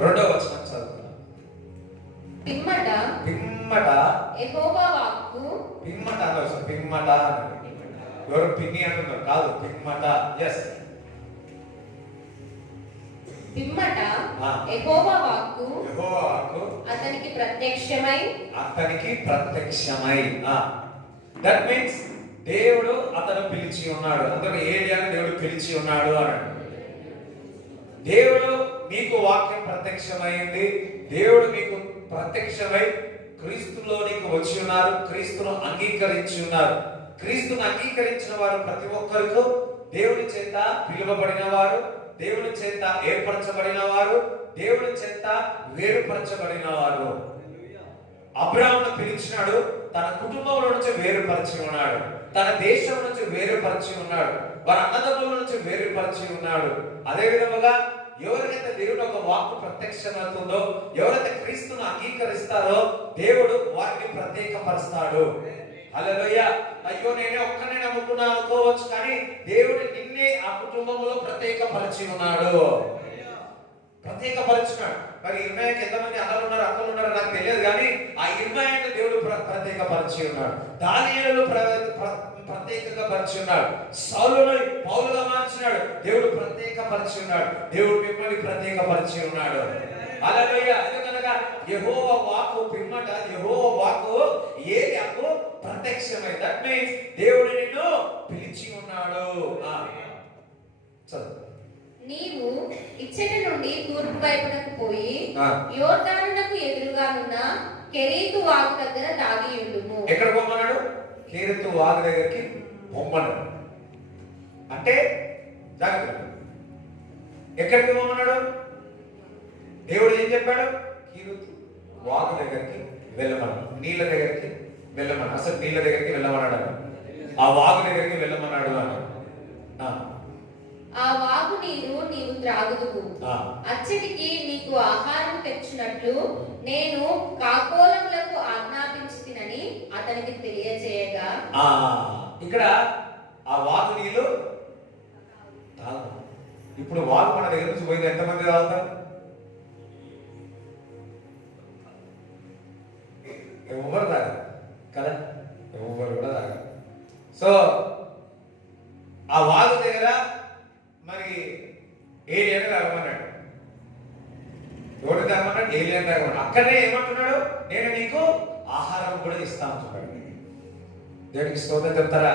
రెండవ వచనం చదువుతున్నాం. పిమ్మట పిమ్మట యెహోవా వాక్కు, పిమ్మట అనొచ్చు, పిమ్మట అని ఎవరు పిన్ని అంటున్నారు కాదు, పిమ్మట. ఎస్, పిమ్మట యెహోవా వాక్కు యెహోవా వాక్కు అతనికి ప్రత్యక్షమై, అతనికి ప్రత్యక్షమై. దట్ మీన్స్ దేవుడు అతను పిలిచి ఉన్నాడు. అతను ఏలియాను దేవుడు పిలిచి ఉన్నాడు అన్నాడు. దేవుడు మీకు వాక్యం ప్రత్యక్షమైంది. దేవుడు మీకు ప్రత్యక్షమై క్రీస్తులో నీకు వచ్చి ఉన్నారు. క్రీస్తును అంగీకరించి ఉన్నారు. క్రీస్తును అంగీకరించిన వారు ప్రతి ఒక్కరికి దేవుని చేత పిలువబడిన వారు, దేవుని చేత ఏర్పరచబడిన వారు, దేవుని చేత వేరుపరచబడిన వారు. అబ్రాహామును పిలిచినాడు, తన కుటుంబంలో నుంచి వేరుపరిచి ఉన్నాడు, తన దేశం నుంచి వేరుపరిచి ఉన్నాడు, వారి అన్నదమ్ముల నుంచి వేరుపరిచి ఉన్నాడు. అదే విధముగా ఎవరికైతే దేవుడు ఒక వాక్కు ప్రత్యక్షమవుతుందో, ఎవరైతే క్రీస్తును అంగీకరిస్తారో దేవుడు వారిని ప్రత్యేకపరుస్తాడు. హల్లెలూయా. అయ్యో నేనే ఒక్కనే నమ్ముకున్నా అనుకోవచ్చు, కానీ దేవుడు నిన్నే ఆ కుటుంబంలో ప్రత్యేకపరిచి ఉన్నాడు, ప్రత్యేకపరిచినాడు. మరి ఇర్మయాకి ఎంతమంది అన్నలు ఉన్నారు, అక్కలు ఉన్నారు నాకు తెలియదు, కానీ ఆ ఇర్మయాని దేవుడు ప్రత్యేకపరిచి ఉన్నాడు. దానియేలును ప్రత్యేకంగా పరిచి ఉన్నాడు. సౌలును పౌలుగా మార్చినాడు, దేవుడు ప్రత్యేకపరిచి ఉన్నాడు. దేవుడు మిమ్మల్ని ప్రత్యేకపరిచి ఉన్నాడు. హల్లెలూయా. ఎందుకనగా యెహోవా వాక్కు పిమ్మట యెహోవా వాక్కు ఏలియాకు ప్రత్యక్షమై. దట్ మీన్స్ దేవుడు నిన్ను పిలిచి ఉన్నాడు. చదువు. నీవు ఇచ్చట నుండి తూర్పు వైపునకు పోయి యోర్దానునకు ఎదురుగానున్న కెరీతు వాగు దగ్గర దాగి ఉండుము. ఎక్కడ పొమ్మన్నాడు? కెరీతు వాగు దగ్గరికి పొమ్మన్నాడు. అంటే జాగ్రత్త. ఎక్కడికి పొమ్మన్నాడు? దేవుడు ఏం చెప్పాడు? కెరీతు వాగు దగ్గరికి వెళ్ళమన్నాడు, నీళ్ళ దగ్గరికి వెళ్ళమన్నాడు. అసలు నీళ్ళ దగ్గరికి వెళ్ళమన్నాడు, ఆ వాగు దగ్గరికి వెళ్ళమన్నాడు అన్నాడు. ఆ వాగు నీరు నీవు త్రాగుదువు, అచ్చటికి నీకు ఆహారం తెచ్చినట్లు నేను కాకోలములకు ఆజ్ఞాపించితినని అతనికి తెలియజేయగా. ఇక్కడ ఆ వాగు నీళ్ళు తాగు. ఇప్పుడు వాగు మన దగ్గర నుంచి పోయింది, ఎంతమంది తాగుతారు? ఎవరు తాగరు కదా, ఎవరు కూడా తాగరు. సో ఆ వాగు దగ్గర మరి ఏలియాని తాగమన్నాడు. ఎవరు తాగమన్నాడు? ఏలియాని తాగమన్నాడు. అక్కడే ఏమంటున్నాడు? నేను నీకు ఆహారం కూడా ఇస్తాను చెప్పాడు. దేవుడికి స్తోత్రం చెప్తారా?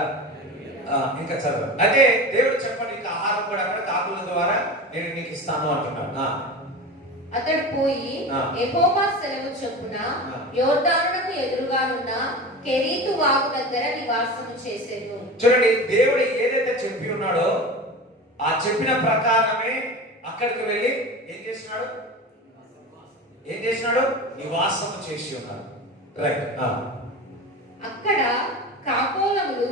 ఇంకా చదువు. అదే దేవుడు చెప్పండి, ఇంకా ఆహారం కూడా అక్కడ కాకుల ద్వారా నేను నీకు ఇస్తాను అంటున్నాడు. అతడు పోయి యెహోవా సెలవు చొప్పున యోర్దానునకు ఎదురుగానున్న కెరీతు వాగు దగ్గర నివాసము చేసేను. చూడండి, దేవుడు ఏదైతే చెప్పి ఉన్నాడో ఆ చెప్పిన ప్రకారమే అక్కడికి వెళ్ళి ఏం చేసినాడు? నివాసము చేసి ఉన్నాడు. రైట్. అక్కడ కాకోలములు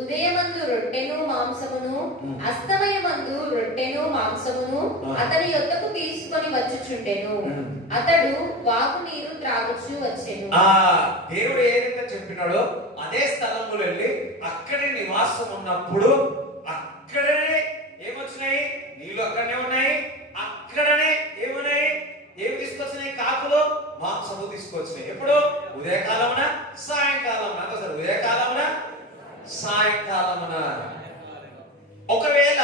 ఉదయమందు రొట్టెను మాంసమును, అస్తమయమందు రొట్టెను మాంసమును అతని యొద్దకు తీసుకొని వచ్చుచుండెను. అతడు వాగు నీరు త్రాగుచూ వచ్చెను. దేవుడు ఏదైతే చెప్పినాడో అదే స్థలంలో వెళ్ళి అక్కడే నివాసం ఉన్నప్పుడు అక్కడే ఏమొచ్చినాయి? నీళ్లు అక్కడనే ఉన్నాయి. అక్కడనే ఏమున్నాయి? ఏమి తీసుకొచ్చినాయి? కాకులు మాంసము తీసుకొచ్చినాయి. ఎప్పుడు? ఉదయకాలమున, సాయంకాలమున. సార్, ఉదయకాలమున, సాయంకాలమున. ఒకవేళ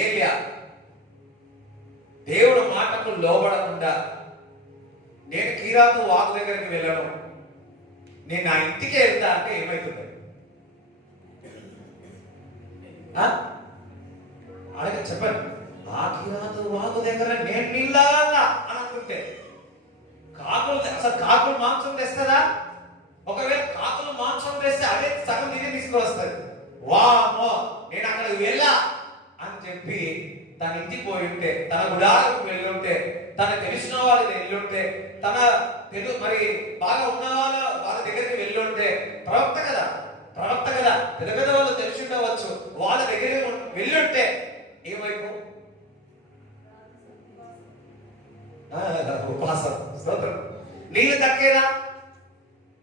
ఏలియా దేవుడు మాటకు లోబడకుండా నేను కీరాతు వాగు దగ్గరికి వెళ్ళను, నేను నా ఇంటికి వెళ్తా అంటే ఏమైతుంది? అలాగే చెప్పండి. ఆ కీరాతు వాగు దగ్గర నేను నీళ్ళాలా అని అనుకుంటే కాకులు మాంసం తెస్తుందా? ఒకవేళ కాకులు మాంసం తెస్తే అదే సగం తిని తీసుకువస్తుంది. వామో నేను అక్కడికి వెళ్ళా అని చెప్పి తన ఇంటికి పోయి ఉంటే, తన గుడాలకు వెళ్ళి ఉంటే, తన తెలిసిన వాళ్ళు వెళ్ళి ఉంటే, తన మరి బాగా ఉన్న వాళ్ళ దగ్గరికి వెళ్ళి ఉంటే, ప్రవక్త కదా పెద్ద పెద్ద వాళ్ళు తెలిసి ఉండవచ్చు, వాళ్ళ దగ్గర వెళ్ళి ఉంటే ఏమైపు ఉపాసం స్తోత్రం. నీళ్ళు దక్కేదా?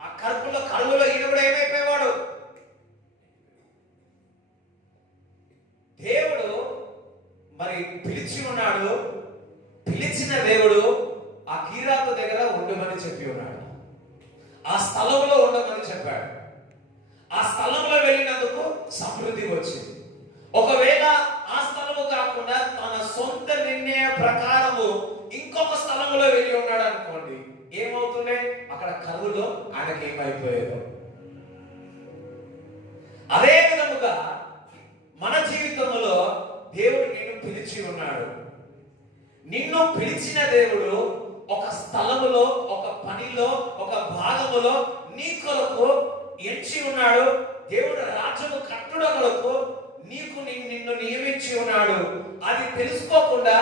ఆ కడుపులో ఈయన కూడా ఏమైపోయేవాడు? దేవుడు మరి పిలిచి పిలిచి ఉన్నాడు. పిలిచిన దేవుడు ఆ కీరాతు దగ్గర ఉండమని చెప్పి ఉన్నాడు. ఆ స్థలంలో ఉండమని చెప్పాడు. ఆ స్థలంలో వెళ్ళినందుకు సమృద్ధి వచ్చింది. ఒకవేళ ఆ స్థలము కాకుండా తన సొంత నిర్ణయ ప్రకారము ఇంకొక స్థలంలో వెళ్ళి ఉన్నాడు అనుకోండి, ఏమవుతుండే? అక్కడ కరువులో ఆయనకి ఏమైపోయేదో. అదే విధముగా మన జీవితంలో దేవుడు నిన్ను పిలిచి ఉన్నాడు. నిన్ను పిలిచిన దేవుడు ఒక స్థలములో, ఒక పనిలో, ఒక భాగములో నీ కొరకు ఎంచి ఉన్నాడు. దేవుడు రాజ్యము కట్టుడ కొరకు నిన్ను నియమించి ఉన్నాడు. అది తెలుసుకోకుండా,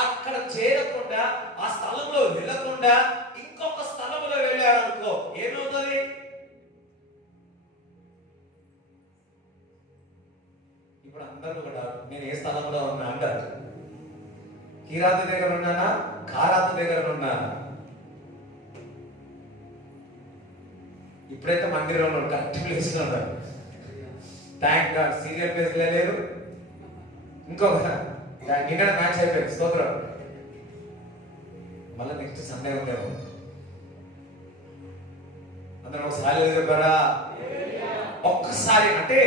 అక్కడ చేరకుండా, ఆ స్థలంలో వెళ్ళకుండా ఇంకొక స్థలంలో వెళ్ళాడు అనుకో, ఏమవుతుంది? ఇప్పుడు అందరూ కూడా నేను ఏ స్థలంలో ఉన్నా అంటారు. కీరాతు దగ్గర ఉన్నానా, కారాతు దగ్గర ఉన్నానా? ఇప్పుడైతే మందిరంలో కరెక్ట్ ప్లేస్ లో ఉన్నారు. థ్యాంక్ గాడ్, సీనియర్ ప్లేస్ లేదు. ఇంకొక నిన్న మ్యాచ్ అయిపోయింది, స్తోత్రం. మళ్ళీ నెక్స్ట్ సండే ఉండేమో. అందరం ఒకసారి చెప్పారా? ఒక్కసారి అంటే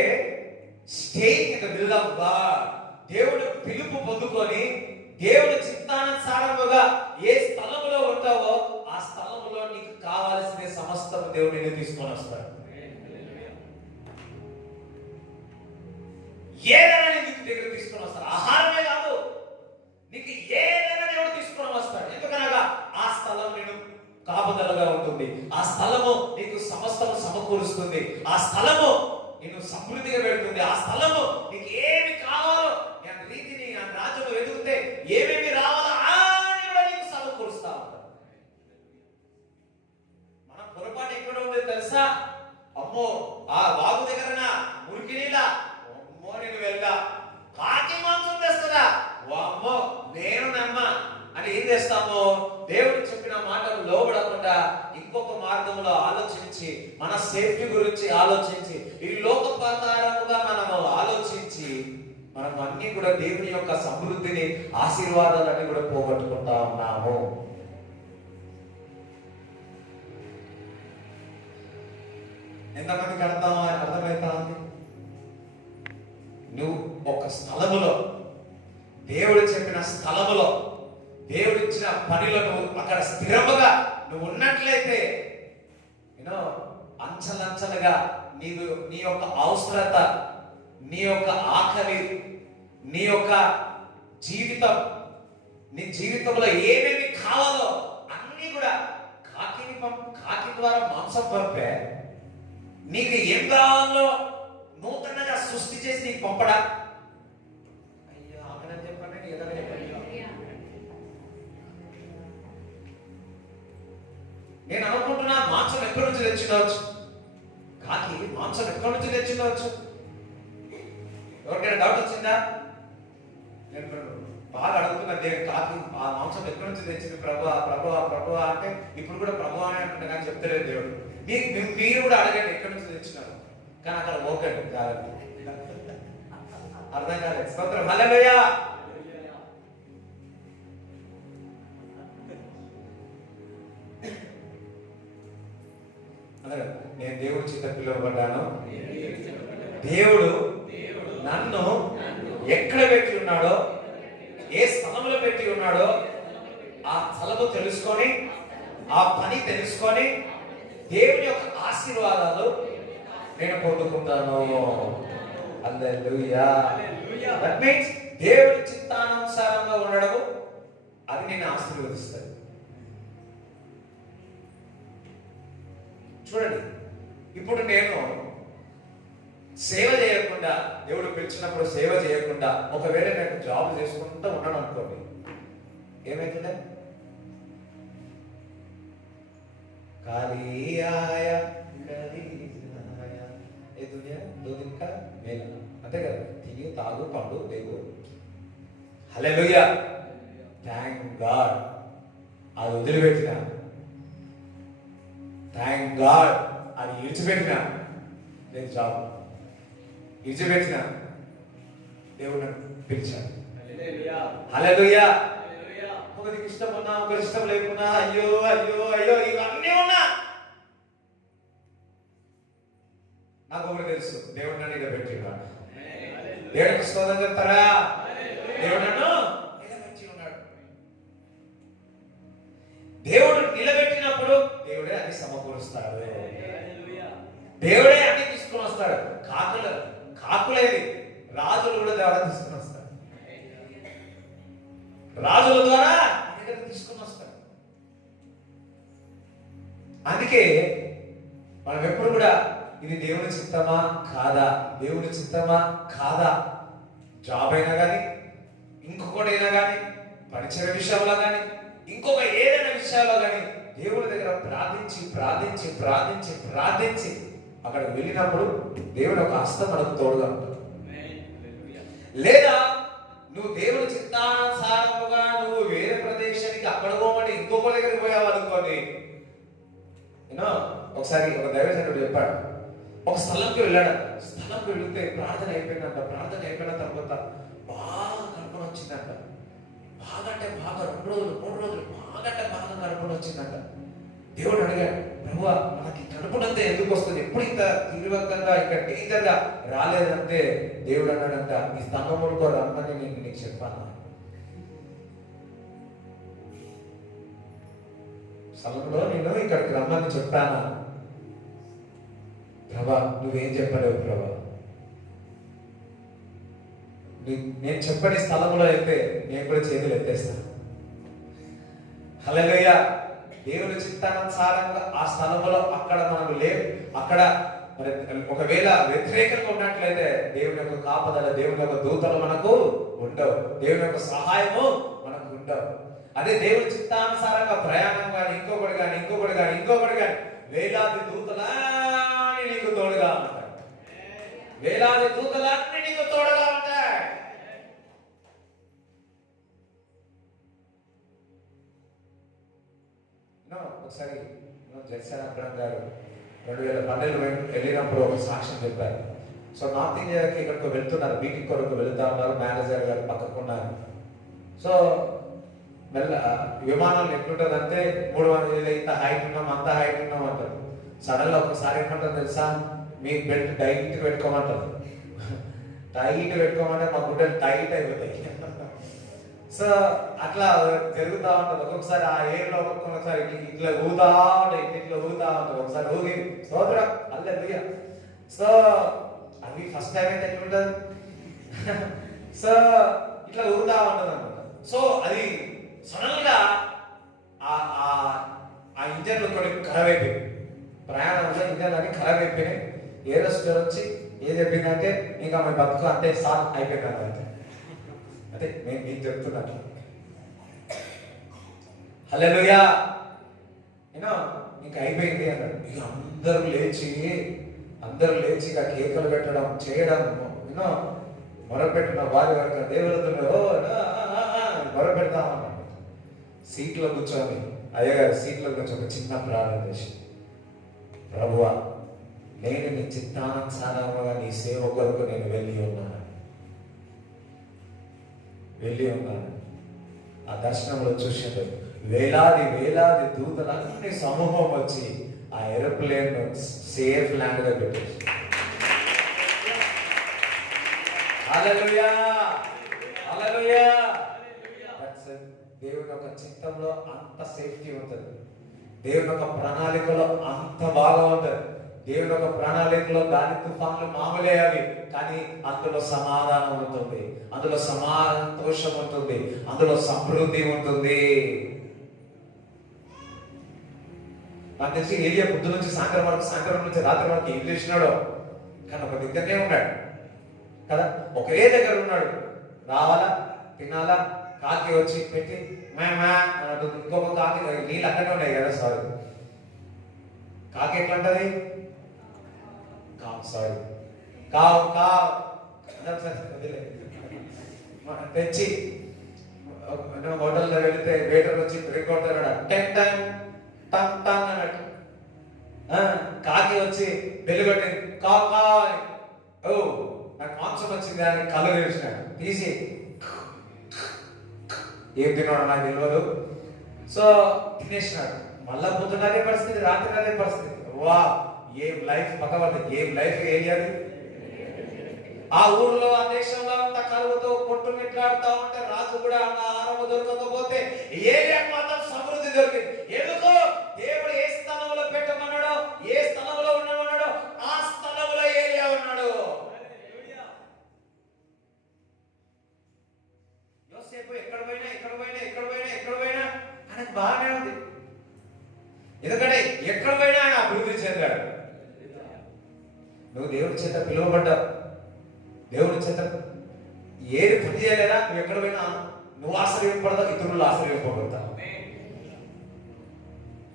staying in the will of God. దేవుడు పిలుపు పొందుకొని దేవుని చిత్తానుసారముగా ఏ స్థలములో ఉంటావో ఆ స్థలములో నీకు కావాల్సిన సమస్తం దేవుడిని తీసుకొని వస్తాడు. ఏదైనా నీకు దగ్గర తీసుకొని వస్తాడు. ఆహారమే కాదు, నీకు ఏదైనా దేవుడు తీసుకొని వస్తాడు. ఎందుకనగా ఆ స్థలం నేను కాపుదలగా ఉంటుంది. ఆ స్థలము నీకు సమస్తము సమకూరుస్తుంది. ఆ స్థలము నిన్ను సమృద్ధిగా పెడుతుంది. ఆ స్థలము నీకు ఏమి కావాలో, నేను రీతిని ఆ రాజ్యము ఎదుగుతే ఏమేమి రావాలో అని కూడా నీకు సమకూరుస్తా ఉంటాడు. మన పొరపాటు ఎక్కడ ఉంది తెలుసా? అమ్మో ఆ బాబు దగ్గర మురికి నీళ్ళ, అమ్మో నేను వెళ్ళా, కాకి మాంసం తెస్తుందా, అమ్మో నేను నమ్మ అని ఏం చేస్తామో? దేవుడు చెప్పిన మాటలు లోబడకుండా ఇంకొక మార్గంలో ఆలోచించి, మన సేఫ్టీ గురించి ఆలోచించి, ఈ లోక ప్రకారముగా మనము ఆలోచించి, మనం అన్ని కూడా దేవుని యొక్క సమృద్ధిని, ఆశీర్వాదాలన్నీ కూడా పోగొట్టుకుంటా ఉన్నాము. ఎంతమందికి అర్థమవుతా ఉంది? నువ్వు ఒక స్థలములో, దేవుడు చెప్పిన స్థలములో, దేవుడు ఇచ్చిన పనిలో నువ్వు అక్కడ స్థిరముగా నువ్వు ఉన్నట్లయితే, యూనో అంచలంచలుగా నీ యొక్క అవసరత, నీ యొక్క ఆకలి, నీ యొక్క జీవితం, నీ జీవితంలో ఏమేమి కావాలో అన్ని కూడా కాకి ద్వారా మాంసం పంపే, నీకు ఏం కావాలో నూతనంగా సృష్టి చేసి నీకు పంపడా? అయ్యో అక్కడ చెప్పండి, ఏదైనా చెప్పండి. నేను అనుకుంటున్నా మాంసం ఎక్కడి నుంచి తెచ్చుకోవచ్చు? కాకి మాంసం ఎక్కడి నుంచి తెచ్చుకోవచ్చు? ఎవరికైనా డౌట్ వచ్చిందా? నేను బాగా అడుగుతున్నా, దేవుడు కాకి ఆ మాంసం ఎక్కడి నుంచి తెచ్చింది ప్రభువా ప్రభువా ప్రభువా అంటే ఇప్పుడు కూడా ప్రభువా అని అంటున్నా, కానీ చెప్తలేదు దేవుడు. మీరు కూడా అడగండి ఎక్కడి నుంచి తెచ్చినారు, కానీ అక్కడ ఓకండి జాగ్రత్త. అర్థం కాలేదు. స్తోత్రం, హల్లెలూయా. నేను దేవుడి చేత పిలువబడ్డాను. దేవుడు నన్ను ఎక్కడ పెట్టి ఉన్నాడో, ఏ స్థలంలో పెట్టి ఉన్నాడో ఆ స్థలము తెలుసుకొని, ఆ పని తెలుసుకొని దేవుని యొక్క ఆశీర్వాదాలు నేను పొందుకుంటాను. హల్లెలూయా. దట్ మీన్స్ దేవుడి చిత్తానుసారంగా ఉండడం, అది నేను ఆశీర్వదిస్తాను. చూడండి, ఇప్పుడు నేను సేవ చేయకుండా, దేవుడు పిలిచినప్పుడు సేవ చేయకుండా ఒకవేళ నేను జాబ్ చేసుకుంటూ ఉన్నాను అనుకోండి, ఏమైతుందే? అంతే కదా, తిని తాగు పండు లేవు. హల్లెలూయా. Thank God. అది వదిలిపెట్టిన, థ్యాంక్ గాడ్ అది విడిచిపెట్టిన, నేను జాబ్ విడిచిపెట్టిన, దేవుడు నన్ను పిలిచాడు. హల్లెలూయా. ఒకరికి ఇష్టం ఉన్నా ఒకరికి ఇష్టం లేకున్నా, అయ్యో అయ్యో అయ్యో ఇవన్నీ ఉన్నా, నాకు ఒకటి తెలుసు, దేవుడు నన్ను నిలబెట్టినాడు. దేవుడికి స్తోత్రం చెప్తారా? దేవుడు నన్ను నిలబెట్టి ఉన్నాడు. దేవుడు నిలబెట్టినప్పుడు దేవుడే అన్ని సమకూరుస్తాడు. దేవుడే అన్ని తీసుకుని వస్తాడు. కాకులేది రాజులు కూడా దేవుడు తీసుకుని వస్తాడు. రాజుల ద్వారా తీసుకుని వస్తాడు. అందుకే మనం ఎప్పుడు కూడా ఇది దేవుని చిత్తమా కాదా, దేవుని చిత్తమా కాదా, జాబ్ అయినా కానీ, ఇంకొకటైనా కానీ, పరిచయ విషయంలో కానీ, ఇంకొక ఏదైనా విషయాల్లో కానీ దేవుడి దగ్గర ప్రార్థించి ప్రార్థించి ప్రార్థించి ప్రార్థించి అక్కడ వెళ్ళినప్పుడు దేవుడు ఒక హస్తం మనకు తోడుగా ఉంటుంది. లేదా నువ్వు దేవుని చిత్తానుసారముగా నువ్వు వేరే ప్రదేశానికి అక్కడ పోమంటే ఇంకొక దగ్గరికి పోయావు అనుకోని, ఒకసారి ఒక దైవజనుడు చెప్పాడు, ఒక స్థలంకి వెళ్ళాడు. స్థలంకి వెళితే ప్రార్థన అయిపోయిందంట. ప్రార్థన అయిపోయిన తర్వాత బాగా కడుపున వచ్చిందంట. బాగా అంటే బాగా 2 రోజులు 3 రోజులు బాగా అంటే బాగా కడుపున వచ్చిందంట. దేవుడు అడిగాడు, ప్రభువా మనకి కడుపునంతా ఎందుకు వస్తుంది, ఎప్పుడు ఇంత తీవ్రంగా ఇంకా డేంజర్ గా రాలేదంటే దేవుడు అన్నాడంట, ఈ స్తంభములు కూడా రమ్మని నేను నీకు చెప్పాను. స్థలంలో నేను ఇక్కడికి రమ్మని చెప్పానా? ప్రభా నువ్వేం చెప్పలేవు ప్రభా, నేను చెప్పని స్థలంలో అయితే నేను కూడా చేతులు ఎత్తేస్తాను. హల్లెలూయా. దేవుని చిత్తానుసారంగా ఆ స్థలంలో అక్కడ మనం అక్కడ మరి ఒకవేళ వ్యతిరేకంగా ఉన్నట్లయితే దేవుని యొక్క కాపుదల, దేవుని యొక్క దూతలు మనకు ఉండవు, దేవుని యొక్క సహాయము మనకు ఉండవు. అదే దేవుని చిత్తానుసారంగా ప్రయాణం కానీ ఇంకొకటి కానీ ఇంకొకటి కానీ ఇంకొకటి కానీ వేలాది దూతలన్నీ నీకు తోడుగా ఉంటాయి. వేలాది దూతలన్నీ నీకు తోడుగా ఉంటాయి. ఒకసారి జగన్ అబ్రహం గారు 2012 వెళ్ళినప్పుడు ఒక సాక్ష్యం చెప్పారు. సో నార్త్ ఇండియాకి ఇక్కడికి వెళ్తున్నారు, మీటింగ్ కొరకు వెళ్తా ఉన్నారు, మేనేజర్ గారు పక్కకున్నారు. సో విమానాలు ఎట్లుంటుందంటే 300 ఇంత హైట్ ఉన్నాం అంత హైట్ ఉన్నాం అంటారు. సడన్ గా ఒకసారి ఏమంటారు తెలుసా, మీ బెల్ట్ టైట్ పెట్టుకోమంటారు. టైట్ పెట్టుకోమంటే మా గుడ్డలు టైట్ అయిపోతాయి. సో అట్లా జరుగుతూ ఉంటుంది. ఒక్కొక్కసారి ఆ ఏర్లో ఒక్కొక్కసారి ఇట్లా ఊగుతా ఉంటాయి, ఇట్లా ఊగుతా ఉంటాయి. ఒకసారి ఊగి స్తోత్రం హల్లెలూయా. సో అవి ఫస్ట్ టైం అయితే ఎట్లుంటుంది, సో ఇట్లా ఊగుతా ఉంటుంది అన్నమాట. సో అది సడన్ గా ఆ ఇంజన్ కొన్ని ఖరాబ్ అయిపోయింది. ప్రయాణంలో ఇంజన్ అని ఖరాబ్ అయిపోయినాయి. ఏరోస్టర్ వచ్చి ఏం చెప్పిందంటే ఇంకా మన బతుకు అంతే సార్ అయిపోయింది అన్నమాట. అదే నేను మీకు చెప్తున్నాను. హల్లెలూయా. ఇంకా అయిపోయింది అన్నాడు. ఇక అందరూ లేచి ఇక కేకలు పెట్టడం చేయడం, మొరపెట్టిన వారి వరకు దేవతలు మొరపెడతామన్నాడు. సీట్లో కూర్చొని అయ్యగారు సీట్లో కూర్చొని ఒక చిన్న ప్రార్థన చేసి, ప్రభువా నేను నీ చిత్తానుసారముగా నీ సేవ కొరకు నేను వెళ్ళి ఉన్నాను. ఆ దర్శనంలో చూసాడు వేలాది దూతలన్నీ సమూహం వచ్చి ఆ ఏరోప్లేన్ సేఫ్ ల్యాండ్ గా పెట్టేసి. హల్లెలూయా, హల్లెలూయా. దేవుని యొక్క చిత్తంలో అంత సేఫ్టీ ఉంటుంది, దేవుని యొక్క ప్రణాళికలో అంత బాగా ఉంటుంది. దేవుని యొక్క ప్రణాళికలో గాలి తుఫాన్లు మామూలే అవి, కానీ అందులో సమాధానం ఉంటుంది, అందులో సంతోషం ఉంటుంది, అందులో సమృద్ధి ఉంటుంది. నాకు తెలిసి ఏలియా పొద్దు నుంచి సాయంత్రం నుంచి రాత్రి వరకు ఏం చేసినాడో, కానీ ఒక దగ్గరనే ఉన్నాడు కదా, ఒకే దగ్గర ఉన్నాడు. రావాలా, తినాలా, కాకి వచ్చి పెట్టి మేమా అన్నట్టు. ఇంకొక కాకి నీళ్ళు అక్కడే ఉన్నాయి కదా, సారీ కాకి ఎట్లా అంటది, సారీ కావు తెచ్చి హోటల్లో వెళితే వెయిటర్ వచ్చి బ్రేక్ కొడతాడు, టెన్ టైం టంగ్ టంగ్ అన్నట్టు. కాకి వచ్చి బెల్లు కొట్టి కావు కావాలి, ఓ నాకు మాంసం వచ్చింది అని కళ్ళు తెరిచినాడు, తీసి ఏం తిన్నాడు నాకు తెలియదు. సో తినేసినాడు. మళ్ళా పొద్దున అదే పరిస్థితి, రాత్రి అదే పరిస్థితి. వా ఏం లైఫ్ పక్కబడి, ఏం లైఫ్ ఏరియాది. ఆ ఊర్లో ఆ దేశంలో అంత కరువుతో కొట్టుమిట్లాడుతూ ఉంటే రాజు కూడా ఆహారం దొరకకపోతే ఏరియాకు మాత్రం సమృద్ధి దొరికింది. ఎందుకు? దేవుడు ఏ స్థలంలో పెట్టమన్నాడో, ఏ స్థలంలో ఉండమన్నాడో ఆ స్థలంలో ఏరియా ఉన్నాడు. యోసేపు ఎక్కడ పోయినా ఆయనకు బాగానే ఉంది. ఎందుకంటే ఎక్కడ పోయినా ఆయన అభివృద్ధి చెందాడు. నువ్వు దేవుడి చేత పిలువబడ్డావు. దేవుడి చేత ఏది పని చేయలేదా? నువ్వు ఎక్కడ పోయినా నువ్వు ఆశ్రయింపడతావు, ఇతరులు ఆశ్రయింపబడతావు.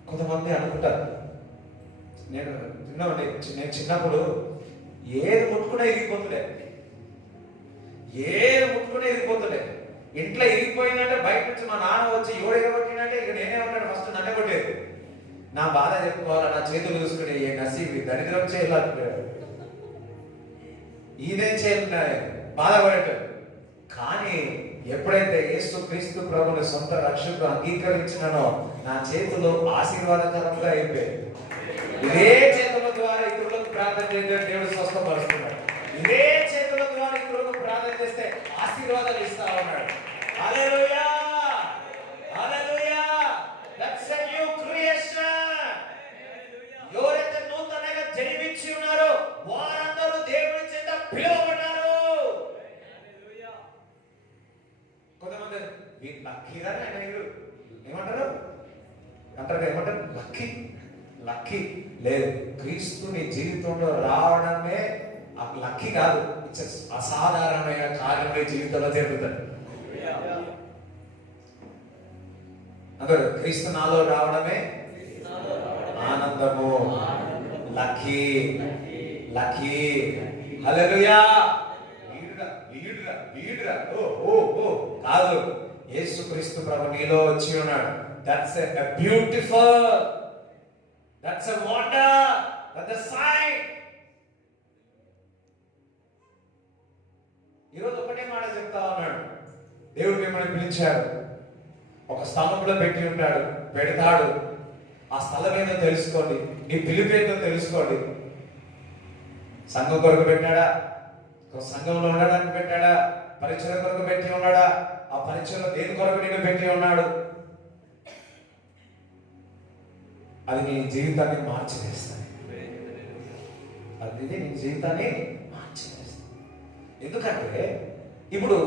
కొంతమంది అనుకుంటారు, నేను చిన్నప్పుడు ఏది ముట్టుకునే ఇరిగిపోతుండే, ఇంట్లో ఇరిగిపోయిందంటే బయట నుంచి మా నాన్న వచ్చి ఎవడు ఎగబట్టినంటే ఇక నేనే ఉంటాడు, ఫస్ట్ నన్నే కొట్టేది. నా బాధ చెప్పుకోవాలా, నా చేతులు చూసుకుని ఏ నసీబి దరిద్రం చేయాలి, ఇదేం చేయాలి బాధపడేటాడు. కానీ ఎప్పుడైతే యేసు క్రీస్తు ప్రభుని సొంత రక్షకుడు అంగీకరించినానో నా చేతులు ఆశీర్వాదకరంగా అయిపోయాయి. ఇదే చేతుల ద్వారా ఇతరులకు ప్రార్థన చేస్తే దేవుడు స్వస్థపరుస్తున్నాడు. ఇదే చేతుల ద్వారా ఇతరులకు ప్రార్థన చేస్తే ఆశీర్వాదాలు ఇస్తా ఉన్నాడు. Hallelujah, hallelujah. That's a new creation. ఎవరైతే నూతనంగా జన్మించి ఉన్నారో వారందరూ దేవుని చేత పిలువబడ్డారు. కొంతమంది ఏమంటారు లక్కీ లేదు. క్రీస్తుని జీవితంలో రావడమే లక్కీ కాదు, ఇట్స్ అసాధారణమైన కార్యమే జీవితంలో జరుగుతుంది. అందరూ క్రీస్తు నాలో రావడమే ఆనందము, లక్కీ. హల్లెలూయా. కాదు, యేసు క్రీస్తు ప్రభు నీలో వచ్చి ఉన్నాడు. That's a beautiful, that's a wonder, that's a sign. ఈరోజు ఒకటే మాట చెప్తా ఉన్నాడు, దేవుడు మిమ్మల్ని పిలిచాడు, ఒక స్థలంలో పెట్టి ఉంటాడు, పెడతాడు. ఆ స్థలం ఏదో తెలుసుకోండి, నీ పిలుపు ఏదో తెలుసుకోండి. సంఘం కొరకు పెట్టాడా? సంఘంలో ఉండడానికి పెట్టాడా? పరిచయం కొరకు పెట్టి ఉన్నాడా? ఆ పరిచయంలో దేని కొరకు నేను పెట్టి ఉన్నాడు? అది నీ జీవితాన్ని మార్చివేస్తాను. అది నీ జీవితాన్ని మార్చివేస్తాను. ఎందుకంటే ఇప్పుడు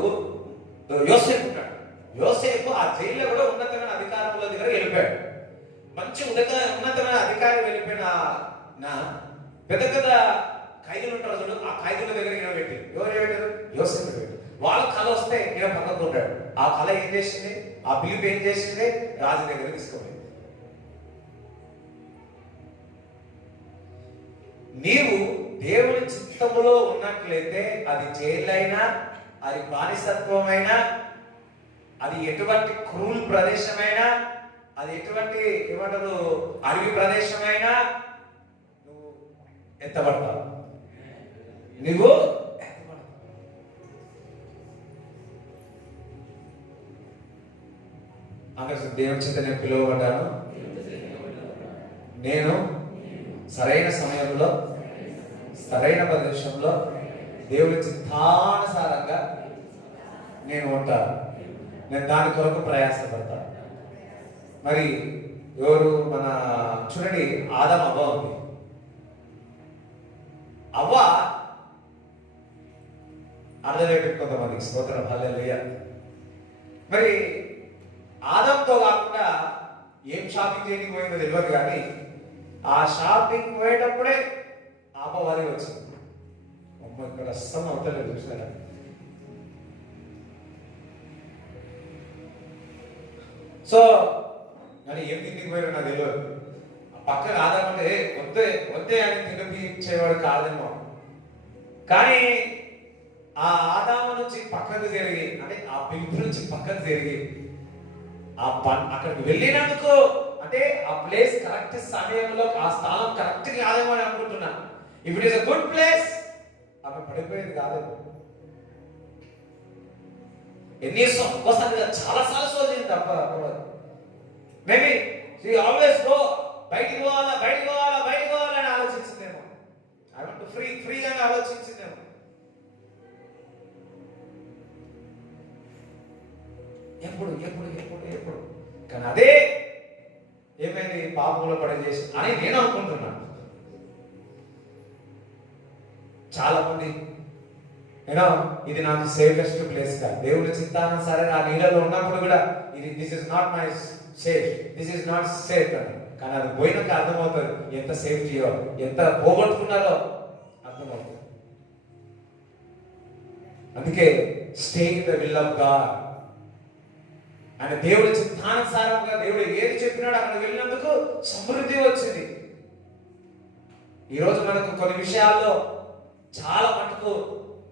యోసేపు ఉంటాడు. యోసేపు ఆ జైల్లో కూడా ఉన్నతమైన అధికారుల దగ్గర వెళ్ళిపోయాడు. మంచి ఉన్నతమైన అధికారి వెళ్ళిపోయిన పెద్ద పెద్ద ఖైదీలు ఉంటారు చూడు, ఆ ఖైదీల దగ్గర ఈయన పెట్టి, ఎవరు పెట్టారు? యోసేపు పెట్టారు. వాళ్ళ కళ వస్తే ఈయన పక్కకు ఉంటాడు. ఆ కళ ఏం చేసింది? ఆ పిలుపు ఏం చేసింది? రాజు దగ్గర తీసుకుపోయింది. నీవు దేవుని చిత్తములో ఉన్నట్లయితే అది జైలైనా, అది బానిసత్వమైనా, అది ఎటువంటి క్రూల్ ప్రదేశమైనా, అది ఎటువంటి ఏమంటారు అడవి ప్రదేశమైనా నువ్వు ఎత్తబడతావు. నువ్వు అక్కడ దేవుని చేత నేను పిలువబడ్డాను. నేను సరైన సమయంలో సరైన ప్రదేశంలో దేవుని చిత్తానుసారంగా నేను ఉంటాను. నేను దాని కొరకు ప్రయాసపడతాను. మరి ఎవరు మన చూడండి, ఆదాము అవ్వ ఉంది. అవ్వ అర్థమయ్యేది కొంతమందికి, స్తోత్రం, హల్లెలూయా. మరి ఆదాంతో కాకుండా ఏం షాపింగ్ చేయడానికి పోయిందో తెలియదు, కానీ ఆ షాపింగ్ పోయేటప్పుడే ఆపవాది వచ్చింది. అమ్మ ఇక్కడ అస్సం అవుతలేదు, చూసారా? సో కానీ ఏం తిండికి పోయారో నాకు తెలియదు. పక్కన ఆదామంటే వద్దే అని తినిపించేవాడు కాదేమో. కానీ ఆ ఆదాము నుంచి పక్కకు జరిగి, అంటే ఆ పిలుపు నుంచి పక్కకు జరిగి అక్కడికి వెళ్ళినందుకు, అంటే ఆ ప్లేస్ కరెక్ట్ సమయంలో ఆ స్థానం కరెక్ట్ కాదేమో అని అనుకుంటున్నా. If it is a good place, ఆమె పడిపోయేది కాదేమో. ఒక్కోసారి చాలా సార్లు శోధించింది తప్ప మేబీ ఆల్వేస్ గో, బయటికి పోవాలా బయటికి పోవాలా బయటికి పోవాలని ఆలోచించిందేమో. ఐ వాంట్ టు ఫ్రీగా ఆలోచించిందేమో. ఎప్పుడు ఎప్పుడు ఎప్పుడు ఎప్పుడు కానీ అదే ఏమైంది, పాపంలో పడేసి అని నేను అనుకుంటున్నాను. చాలా మంది ఇది నాకు సేఫెస్ట్ ప్లేస్ గా, దేవుని చిత్తానుసారం ఆ నీళ్ళలో ఉన్నప్పుడు కూడా this is not my safe, this is not safe అని. కానీ అది పోయినాక అర్థమవుతుంది ఎంత సేఫ్టీయో, ఎంత పోగొట్టుకున్నారో అర్థమవుతుంది. అందుకే stay in the will of God. ఆయన దేవుడి చిత్తానుసారంగా దేవుడు ఏది చెప్పినాడో అక్కడ వెళ్ళినందుకు సమృద్ధి వచ్చింది. ఈరోజు మనకు కొన్ని విషయాల్లో చాలా మటుకు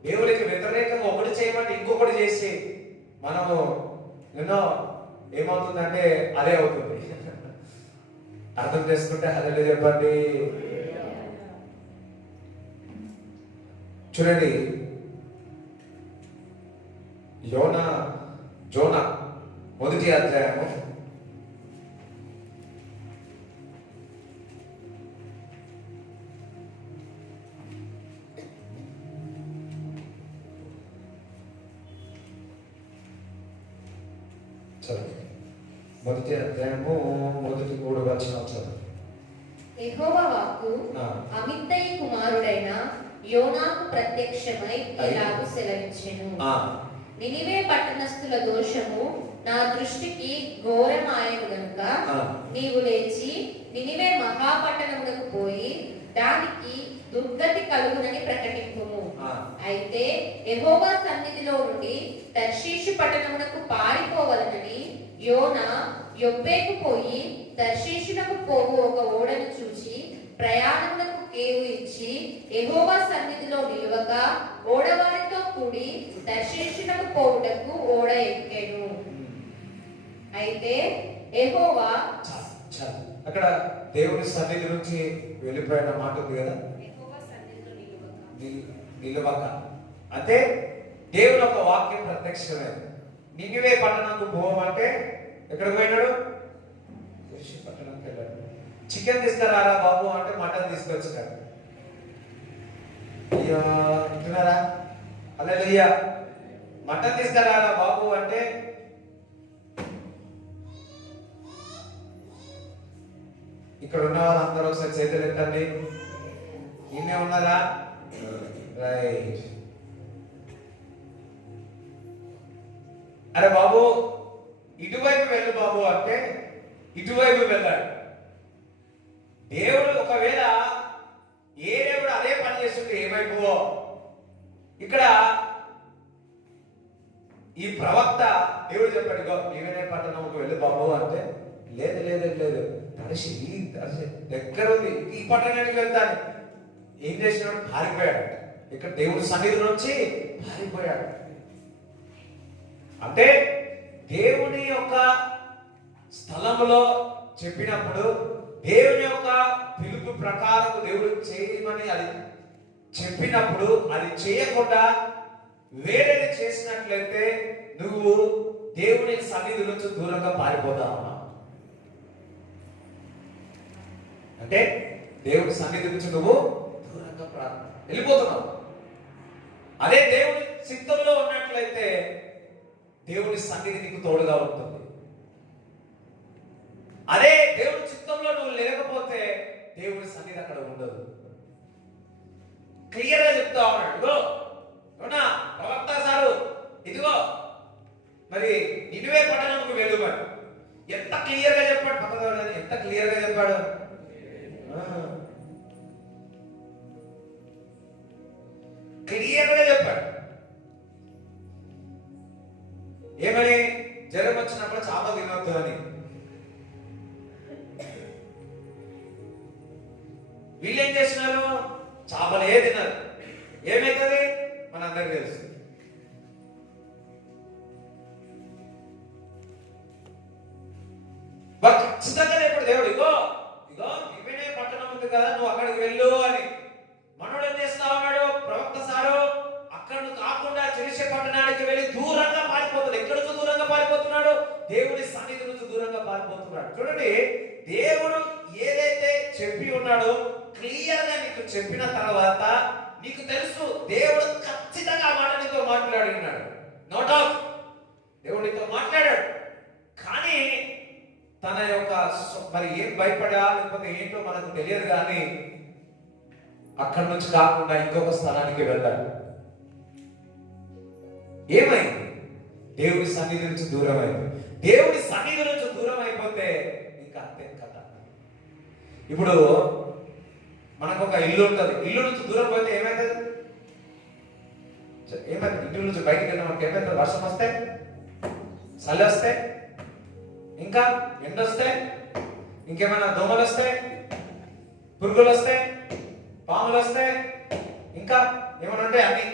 దేవుడికి వ్యతిరేకంగా ఒకటి చేయమంటే ఇంకొకటి చేసి మనము ఎన్నో ఏమవుతుందంటే అదే అవుతుంది. అర్థం చేసుకుంటే హల్లెలూయా చెప్పండి. చూడండి, జోనా మొదటి అధ్యాయము 3 వచనం చదువు. యెహోవా వాక్కు అమిత్తయి కుమారుడైన యోనాకు ప్రత్యక్షమై ఇలాగు సెలవిచ్చెను. నినివే పట్టణస్థుల దోషము నా దృష్టికి ఘోరమాయను గనుక నీవు లేచి నినివే మహాపట్టణమునకు పోయి దానికి దుర్గతి కలుగునని ప్రకటింపుము. అయితే యెహోవా సన్నిధిలో నుండి తర్షీషు పట్టణమునకు పారిపోవలనని యోనా యొప్పేకు పోయి తర్షీషునకు పోవు ఒక ఓడను చూచి ప్రయాణమునకు కేవు ఇచ్చి యెహోవా సన్నిధిలో నిలువక ఓడవారితో కూడి తర్షీషునకు పోవుటకు ఓడ ఎక్కెను. అయితే యెహోవా అక్కడ దేవుని సన్నిధి నుంచి వెళ్ళిపోయిన మాట ఉంది కదా, నిలువక అంటే దేవుని ఒక వాక్యం ప్రత్యక్షమైంది. నినివే పట్టణంకు పోవమంటే ఎక్కడికి పోయినాడు? పట్టణంకి వెళ్ళాడు. చికెన్ తీసుకురారా బాబు అంటే మటన్ తీసుకొచ్చినాడు. అయ్యో వింటున్నారా? హల్లెలూయా. మటన్ తీసుకురారా బాబు అంటే ఇక్కడ ఉన్న వాళ్ళందరూ ఒకసారి చేతులు ఎత్తండి. నిన్నే ఉన్నారా? రైట్. అరే బాబు ఇటువైపు వెళ్ళు బాబు అంటే ఇటువైపు వెళ్ళాడు. దేవుడు ఒకవేళ ఏ దేవుడు అదే పని చేస్తుంటే ఏమైపో, ఇక్కడ ఈ ప్రవక్త దేవుడు చెప్పాడు నీవేనే పట్టణంకు వెళ్ళు బాబు అంటే లేదు లేదు లేదు తడిసి దగ్గర ఉంది ఈ పట్టణానికి వెళ్తాను. ఏం చేసినాడు? పారిపోయాడు. ఇక్కడ దేవుడి సన్నిధి నుంచి పారిపోయాడు. అంటే దేవుని యొక్క స్థలంలో చెప్పినప్పుడు దేవుని యొక్క పిలుపు ప్రకారం దేవుడు చేయమని అది చెప్పినప్పుడు అది చేయకుండా వేరేది చేసినట్లయితే నువ్వు దేవుని సన్నిధి నుంచి దూరంగా పారిపోతావు. అంటే దేవుని సన్నిధి నుంచి నువ్వు దూరంగా వెళ్ళిపోతున్నావు. అదే దేవుని చిత్తంలో ఉన్నట్లయితే దేవుని సన్నిధి నీకు తోడుగా ఉంటుంది. అదే దేవుని చిత్తంలో నువ్వు లేకపోతే దేవుని సన్నిధి అక్కడ ఉండదు. క్లియర్ గా చెప్తా ఉన్నాడు. ఇదిగో అవునా ప్రవక్త సారు, ఇదిగో మరి నినివే పట్టణంకు వెళ్ళుమని ఎంత క్లియర్ గా చెప్పాడు. పక్కన ఎంత క్లియర్ గా చెప్పాడు. క్లియర్ గా చెప్పాడు. ఏమని? జ్వరం వచ్చినప్పుడు చేప తినొద్దు అని. వీళ్ళు ఏం చేస్తున్నారు? చేపలే తిన్నారు. ఏమైతుంది మనందరికి తెలుసు. ఖచ్చితంగా ఇప్పుడు దేవుడు ఇగో ఇగో ఇవనే పట్టణం ఉంది కదా, నువ్వు అక్కడికి వెళ్ళు అని. మనోడు ఏం చేస్తా ఉన్నాడు? ప్రవక్త సారు అక్కడ కాకుండా చేసే పట్టణానికి వెళ్ళి దూరంగా పారిపోతుంది. ఏమైపోతున్నాడు? దేవుని సన్నిధి నుంచి దూరంగా పారిపోతున్నాడు. చూడండి, దేవుడు ఏదైతే చెప్పి ఉన్నాడో క్లియర్ గా నీకు చెప్పిన తర్వాత నీకు తెలుసు దేవుడు ఖచ్చితంగా ఆ మాట నీతో మాట్లాడినాడు. నో డౌట్ దేవుడు నీతో మాట్లాడాడు. కానీ తన యొక్క మరి ఏం భయపడా లేకపోతే ఏంటో మనకు తెలియదు, కానీ అక్కడి నుంచి కాకుండా ఇంకొక స్థలానికి వెళ్ళాలి. ఏమైంది? దేవుడి సన్నిధి నుంచి దూరం అయింది. దేవుడి సన్నిధి నుంచి దూరం అయిపోతే ఇంకా అంతే కదా. ఇప్పుడు మనకు ఒక ఇల్లు ఉంటుంది, ఇల్లు నుంచి దూరం పోతే ఏమైతుంది? ఏమైంది? ఇంటి నుంచి బయటికి వెళ్ళిన మనకి ఏమైతుంది? వర్షం వస్తే, చలి వస్తే, ఇంకా ఎండ వస్తే, ఇంకేమైనా దోమలు వస్తే, పురుగులు వస్తే, పాములు వస్తే, ఇంకా ఏమైనా ఉంటాయి అన్ని.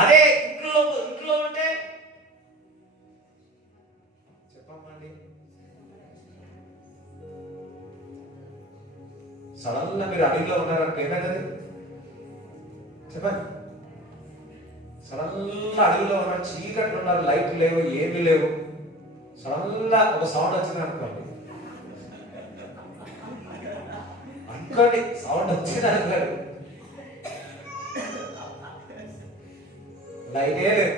అదే ఇంట్లో ఉంటే చెప్పమ్మండి, సడన్ గా మీరు అడవిలో ఉన్నారంటే ఏమైతుంది చెప్పండి? సడన్ గా అడవిలో ఉన్నారు, చీకట్లు ఉన్నారు, లైట్లు లేవు, ఏమీ లేవు. సడన్ గా ఒక సౌండ్ వచ్చింది అనుకోండి, సౌండ్ వచ్చింది అనుకోండి, లైటే లేదు,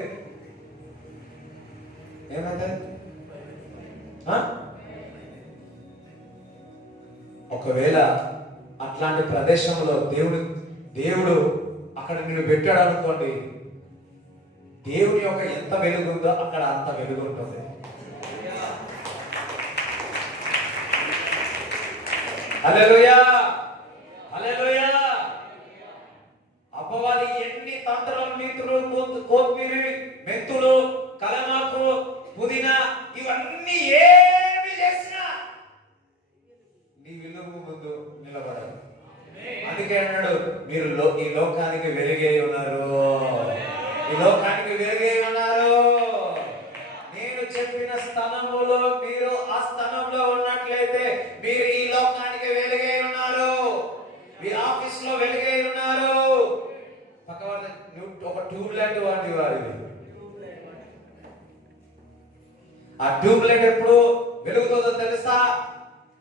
ఏమైతుంది? ఒకవేళ అట్లాంటి ప్రదేశంలో దేవుడు అక్కడ నిన్ను పెట్టాడు అనుకోండి, దేవుని యొక్క ఎంత వెలుగు ఉందో అక్కడ అంత వెలుగు ఉంటుంది. హల్లెలూయా, హల్లెలూయా. అపవాది ఎన్ని తంత్రాలు, నీతులు, కొత్తిమీర, మెంతులు, కలమాకు, పుదీనా ఇవన్నీ ఏమి చేసినా నీ వెలుగు ముందు నిలబడదు. అందుకే అన్నాడు, మీరు ఈ లోకానికి వెలుగే ఉన్నారు, ఈ లోకానికి వెలుగే ఉన్నారు. నేను చెప్పిన స్థలములో మీరు ఆ స్థలంలో ఉన్నట్లయితే మీరు ఈ లోకానికి వెలుగే ఉన్నారు, మీ ఆఫీస్ లో వెలుగే ఉన్నారు. పక్కవాళ్ళ ఒక ట్యూబ్ లైట్ వాడి వారిది. ఆ ట్యూబ్ లైట్ ఎప్పుడు వెలుగుతుందో తెలుసా?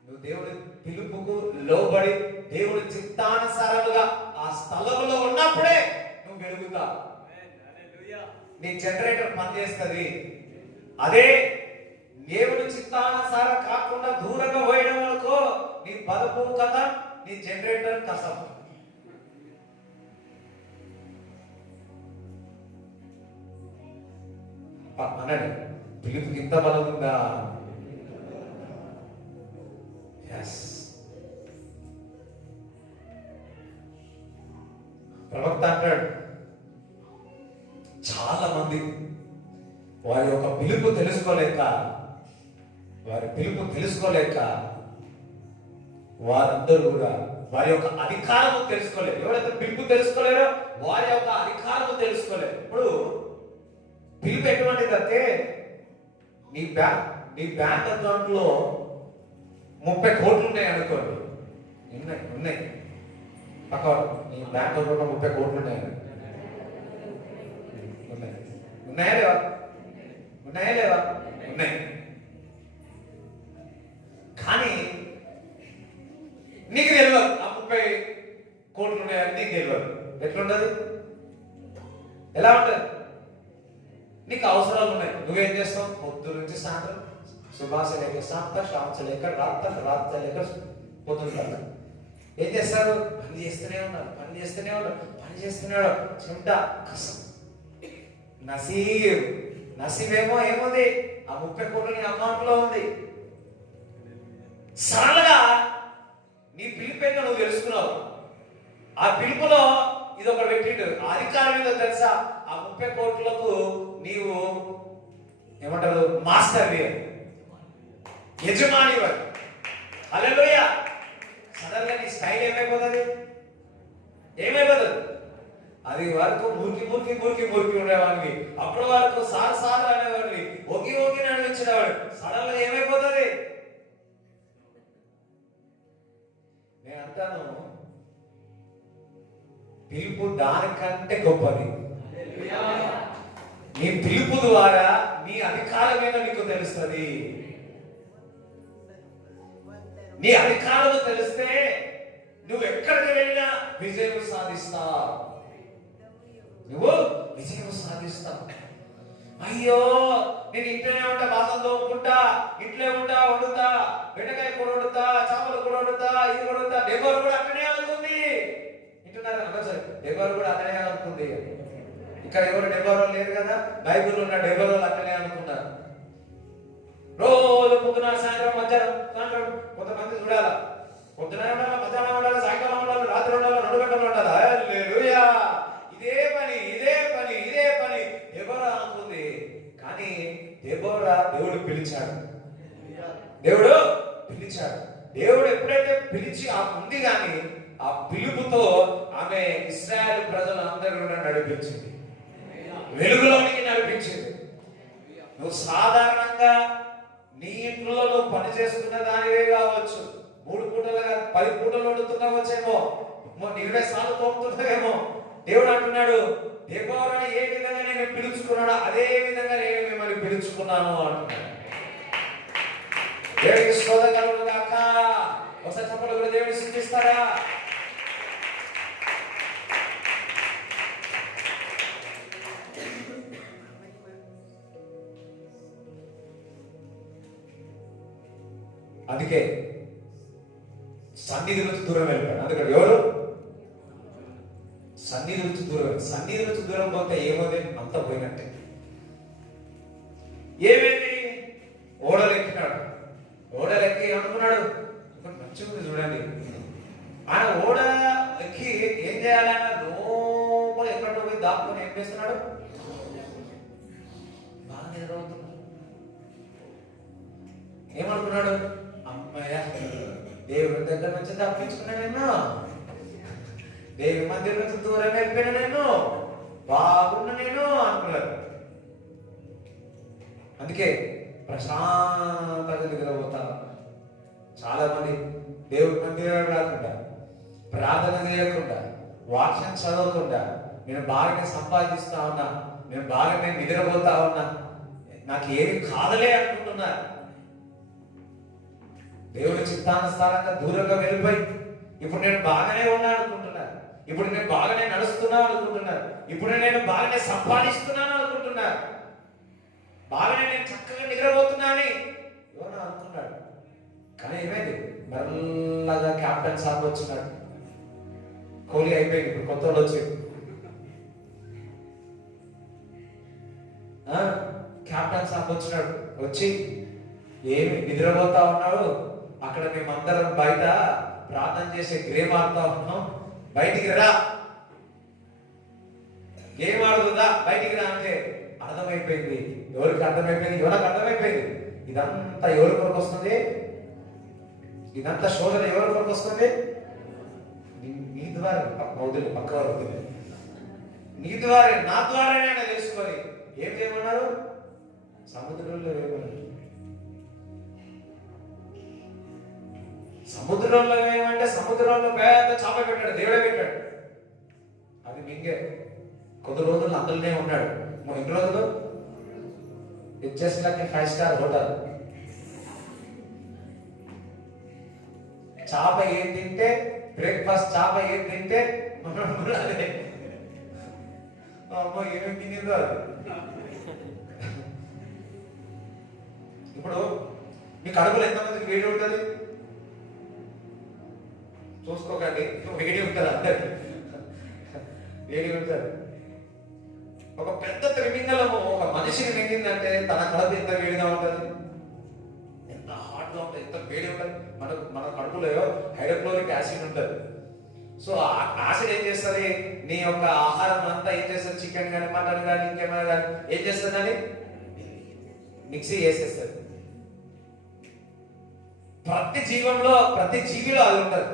నువ్వు దేవుడి పిలుపుకు లోబడి దేవుడి చిత్తానుసారముగా ఆ స్థలంలో ఉన్నప్పుడే నువ్వు వెలుగుతావు. నీ జనరేటర్ పనిచేస్తుంది. అదే దేవుడి చిత్తానుసారం కాకుండా దూరంగా పోయడం వరకు నీ బలుపు కథ, నీ జనరేటర్ కసం. అనండి, పిలుపుకి ఇంత బలం ఉందా? ప్రవక్త అంటాడు, చాలా మంది వారి యొక్క పిలుపు తెలుసుకోలేక వారందరూ కూడా వారి యొక్క అధికారము తెలుసుకోలేదు. ఎవరైతే పిలుపు తెలుసుకోలేరో వారి యొక్క అధికారము తెలుసుకోలేదు. ఇప్పుడు పిలుపు ఎటువంటిదంటే, నీ బ్యాంక్ అకౌంట్ లో 30 కోట్లు ఉన్నాయి అనుకోండి. ఉన్నాయి పక్క నీ బ్యాంక్ అకౌంట్ లో 30 కోట్లు ఉన్నాయి. ఉన్నాయా లేవా? ఉన్నాయి. కానీ నీకు తెలియదు ఆ 30 కోట్లు ఉన్నాయని. నీకు తెలియదు. ఎట్లుంటది? ఎలా ఉంటది? నీకు అవసరాలు ఉన్నాయి, నువ్వేం చేస్తావు? పొద్దు నుంచి సాయంత్రం, సుభాష లేక సాంత, శాంత లేక రాత్ర లేక పొద్దున్న ఏం చేస్తారు? పని చేస్తూనే ఉన్నారు. చెమట, కసం. నసీబేమో ఏముంది? ఆ 30 కోట్లు నీ అకౌంట్ లో ఉంది. సరళగా నీ పిలుపేందో నువ్వు తెలుసుకున్నావు. ఆ పిలుపులో ఇది ఒక పెట్టిండు. అధికారం ఏదో తెలుసా? ఆ 30 కోట్లకు నీవు ఏమంటారు? మాస్టర్, యజమాని. హల్లెలూయా. సడన్ గా నీ స్టైల్ ఏమైపోతుంది? అది వరకు మురికి ఉండేవాడిని. అప్పటి వరకు సార్ అనేవాడిని, ఒకి నడిపించేవాడు. సడన్ గా ఏమైపోతుంది? నేను అంటాను, పిలుపు దానికంటే గొప్పది. నీ పిలుపు ద్వారా నీ అధికారమేదో నీకు తెలుస్తుంది. నీ అధికారము తెలిస్తే నువ్వు ఎక్కడికి వెళ్ళినా విజయం సాధిస్తావు. నువ్వు విజయం సాధిస్తావు. అయ్యో నేను ఇంట్లోనే ఉంటా, బాసం తోముకుంటా, ఇంట్లో ఉంటా, వండుతా, బెండకాయ కూర వండుతా, చేపలు కూర వండుతా, ఇది వండుతా. డెబోరు కూడా అక్కడే అనుకుంది. వింటున్నారా సార్? డెబోరు కూడా అక్కడే అనుకుంది. ఇక్కడ ఎవరు డెబోరు లేరు కదా, బైబిల్లో ఉన్న డెబోరు అక్కడే అనుకున్నారు. రోజు పొద్దున సాయంత్రం సాయంత్రం కొంతమంది చూడాల, పొద్దున ఉండాలి, మధ్యాహ్నం ఉండాలి, సాయంకాలం ఉండాలి, రాత్రి ఉండాలి, 2 గంటలు ఉండాలి. హల్లెలూయా! ఇదే పని ఇదే పని ఇదే పని దెబోరా అనుకుంది. కానీ దెబోరా దేవుడు పిలిచాడు. దేవుడు పిలిచాడు. దేవుడు ఎప్పుడైతే పిలిచి ఆ ఉంది కానీ ఆ పిలుపుతో ఆమె ఇశ్రాయేలు ప్రజలందరూ కూడా నడిపించింది, వెలుగులోనికి నడిపించింది. నువ్వు సాధారణంగా నీ ఇంట్లో నువ్వు పని చేసుకున్న దానివే కావచ్చు, 3 పూటలుగా 10 పూటలు వండుతున్నావచ్చేమో, 20 సార్లు తోముతున్నావేమో. దేవుడు అంటున్నాడు, దెబోరాని ఏ విధంగా నేను పిలుచుకున్నాడో అదే విధంగా నేను మిమ్మల్ని పిలుచుకున్నాను అంటున్నాడు. దేవుడికి స్తోత్రం కలుగును గాక. ఒకసారి చప్పట్లు కూడా దేవుడిని స్తుతిస్తారా? అందుకే సన్నిధి నుంచి దూరం వెళ్ళిపోయాడు. అందుకని ఎవరు సన్నిధి నుంచి దూరం, సన్నిధి నుంచి దూరం పోతే ఏమోదే, అంత పోయినట్టే. ఏమైంది? ఓడలు ఎక్కినాడు. ఓడలు ఎక్కి అనుకున్నాడు, మంచిగా చూడండి, ఆయన ఓడ ఎక్కి ఏం చేయాలన్న లోపల ఎక్కడో పోయి దాక్కుని ఏం చేస్తున్నాడు, బాగా నిద్రపోతున్నాడు. ఏమనుకున్నాడు, అమ్మయ్య దేవుడి దగ్గర నుంచి తప్పించుకున్నా నేను, దేవుడి మధ్య నుంచి దూరం వెళ్ళిపోయినా నేను, బాగున్నా నేను అనుకున్నాడు. అందుకే ప్రశాంతంగా నిద్రపోతాను. చాలా మంది దేవుడి మందిరం రాకుండా, ప్రార్థన చేయకుండా, వాక్యం చదవకుండా, నేను బాగానే సంపాదిస్తా ఉన్నా, నేను బాగానే నిద్రపోతా ఉన్నా, నాకు ఏమి కాదలే అనుకుంటున్నారు. దేవుడి చిత్తానుసారంగా దూరంగా వెళ్ళిపోయి ఇప్పుడు నేను బాగానే ఉన్నాను అనుకుంటున్నారు, ఇప్పుడు నేను బాగానే నడుస్తున్నాను అనుకుంటున్నారు, ఇప్పుడు నేను బాగానే సంపాదిస్తున్నాను అనుకుంటున్నారు, బాగానే నేను చక్కగా నిద్రపోతున్నానని ఎవరో అనుకున్నాడు. కానీ ఏమైంది, మెల్లగా క్యాప్టెన్ సాబ్ వచ్చినాడు. కోహ్లీ అయిపోయింది, ఇప్పుడు కొత్త వాళ్ళు వచ్చి క్యాప్టెన్ సాబ్ వచ్చినాడు. వచ్చి ఏమి నిద్రపోతా ఉన్నాడు, అక్కడ మేమందరం బయట ప్రార్థన చేసే గేమ్ ఆడుతా ఉన్నాం, బయటికి రా, గేమ్ ఆడుతుందా బయటికి రా అంటే అర్థమైపోయింది. ఎవరికి అర్థమైపోయింది? ఎవరికి అర్థమైపోయింది? ఇదంతా ఎవరి కొరకు వస్తుంది, ఇదంతా శోధన ఎవరి కొరకు వస్తుంది? నీ ద్వారా, వదిలే పక్క వారు వదిలే, నీ ద్వారా నా ద్వారానే తెలుసుకొని ఏం చేయమన్నారు, సముద్రంలో ఏమన్నారు, సముద్రంలో ఏమంటే సముద్రంలో పెద్ద చేప పెట్టాడు, దేవుడే పెట్టాడు. అది మింగే కొద్ది రోజులు అందులోనే ఉన్నాడు. ఎన్ని రోజులు? It just like 5 star hotel. చేప ఏం తింటే బ్రేక్ఫాస్ట్, చేప ఏం తింటే అదే అమ్మో ఏమేమి తినేదో అది. ఇప్పుడు మీ కడుపులో ఎంతమందికి వేడి ఉంటుంది చూసుకోకండి, వేడి ఉంటుంది, అందరికి వేడి ఉంటుంది. ఒక పెద్ద త్రిమింగలము ఒక మనిషిని మింగిందంటే తన కడుపు ఎంత వేడిగా ఉంటుంది, ఎంత హాట్గా ఉంటుంది, ఎంత వేడి ఉంటుంది. మన కడుపులో హైడ్రోక్లోరిక్ యాసిడ్ ఉంటుంది. సో ఆ యాసిడ్ ఏం చేస్తుంది, నీ యొక్క ఆహారం అంతా ఏం చేస్తుంది, చికెన్ కానీ మటన్ కానీ ఇంకేమైనా కానీ ఏం చేస్తుందని మిక్సీ చేసేస్తుంది. ప్రతి జీవంలో ప్రతి జీవిలో అది ఉంటుంది.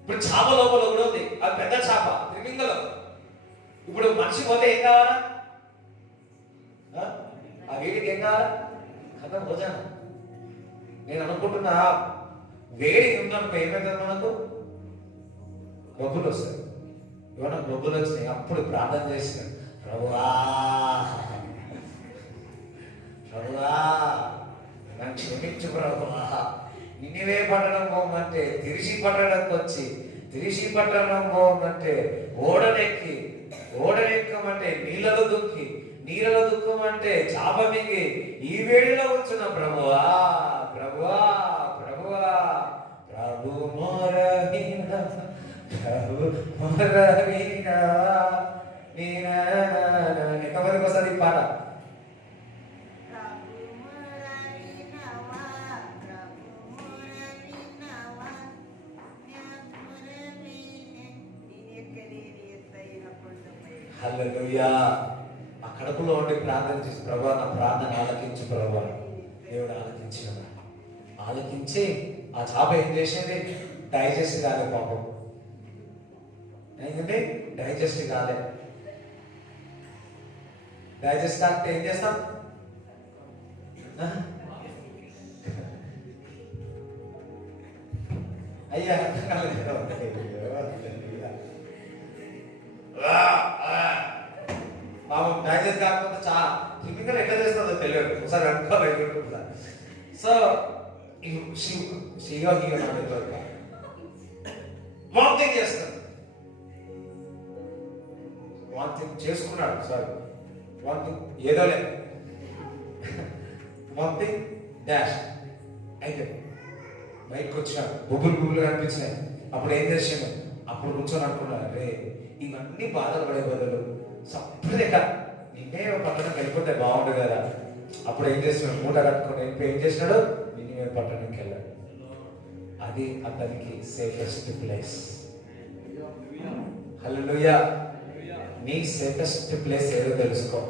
ఇప్పుడు చేప లోపల కూడా ఉంది, అది పెద్ద చేప త్రిమింగలం. ఇప్పుడు మనిషి పోతే ఏం కావాలా, ఆ వేడికి ఏం కావాలా, కథం భోజనం. నేను అనుకుంటున్నా వేడి ఉందనుకో ఏమైంది, మనకు బొబ్బులు వస్తాయి. ఏమన్నా బొబ్బులు వచ్చినాయి, అప్పుడు ప్రార్థన చేసిన ప్రభువా ప్రభువా నన్ను క్షమించు ప్రభువా. నిన్నివే పట్టణం పోమంటే తిరిసి పట్టణంకి వచ్చి, తిరిసి పట్టణం పోమంటే ఓడనెక్కమంటే నీళ్ళలో దుక్కి, నీళ్ళలో దుఃఖమంటే చాప మింగి ఈ వేడిలో వచ్చిన ప్రభువా ప్రభువా ప్రభువా. ప్రభు మొరవిన ప్రభు మొరవిన ఎంతమందికి వస్తుంది ఈ పాట? హల్లెలూయా. ఆ కడుపులో ఉండి ప్రార్థన చేసి, ప్రభువా నా ప్రార్థన ఆలకించు ప్రభువా. దేవుడు ఆలకించిన ఆలకించి ఆ చాప ఏం చేసేది? డైజెస్ట్ కాలే పాపం. ఏంటంటే డైజెస్ట్ కాలే. డైజెస్ట్ కాకపోతే ఏం చేస్తాం? అయ్యా పాపం డైజెస్ట్ కాకపోతే చాలా టిపికల్ ఎట్లా చేస్తుందో తెలియదు. ఒకసారి అనుకోవాలి. సో వామిటింగ్ చేస్తాడు. వామిటింగ్ చేసుకున్నాడు. సారీ వామిటింగ్ ఏదోలే వామిటింగ్ డాష్ అయితే బయటకు వచ్చినాడు. బుబ్బులు కనిపించినాయి. అప్పుడు ఏం చేసాడు? అప్పుడు కూర్చొని అనుకున్నాడు, రే ఇవన్నీ బాధలు పడే బదులు సపరేట్గా నిన్నే పట్టణం వెళ్ళిపోతే బాగుండు కదా. అప్పుడు ఏం చేస్తున్నాడు? మూట కట్టుకుని వెళ్ళిపోయి ఏం చేసినాడు? నిన్నే పట్టణంకి వెళ్ళాడు. అది అతనికి సేఫెస్ట్ ప్లేస్. హల్లెలూయా. నీ సేఫెస్ట్ ప్లేస్ ఏదో తెలుసుకో.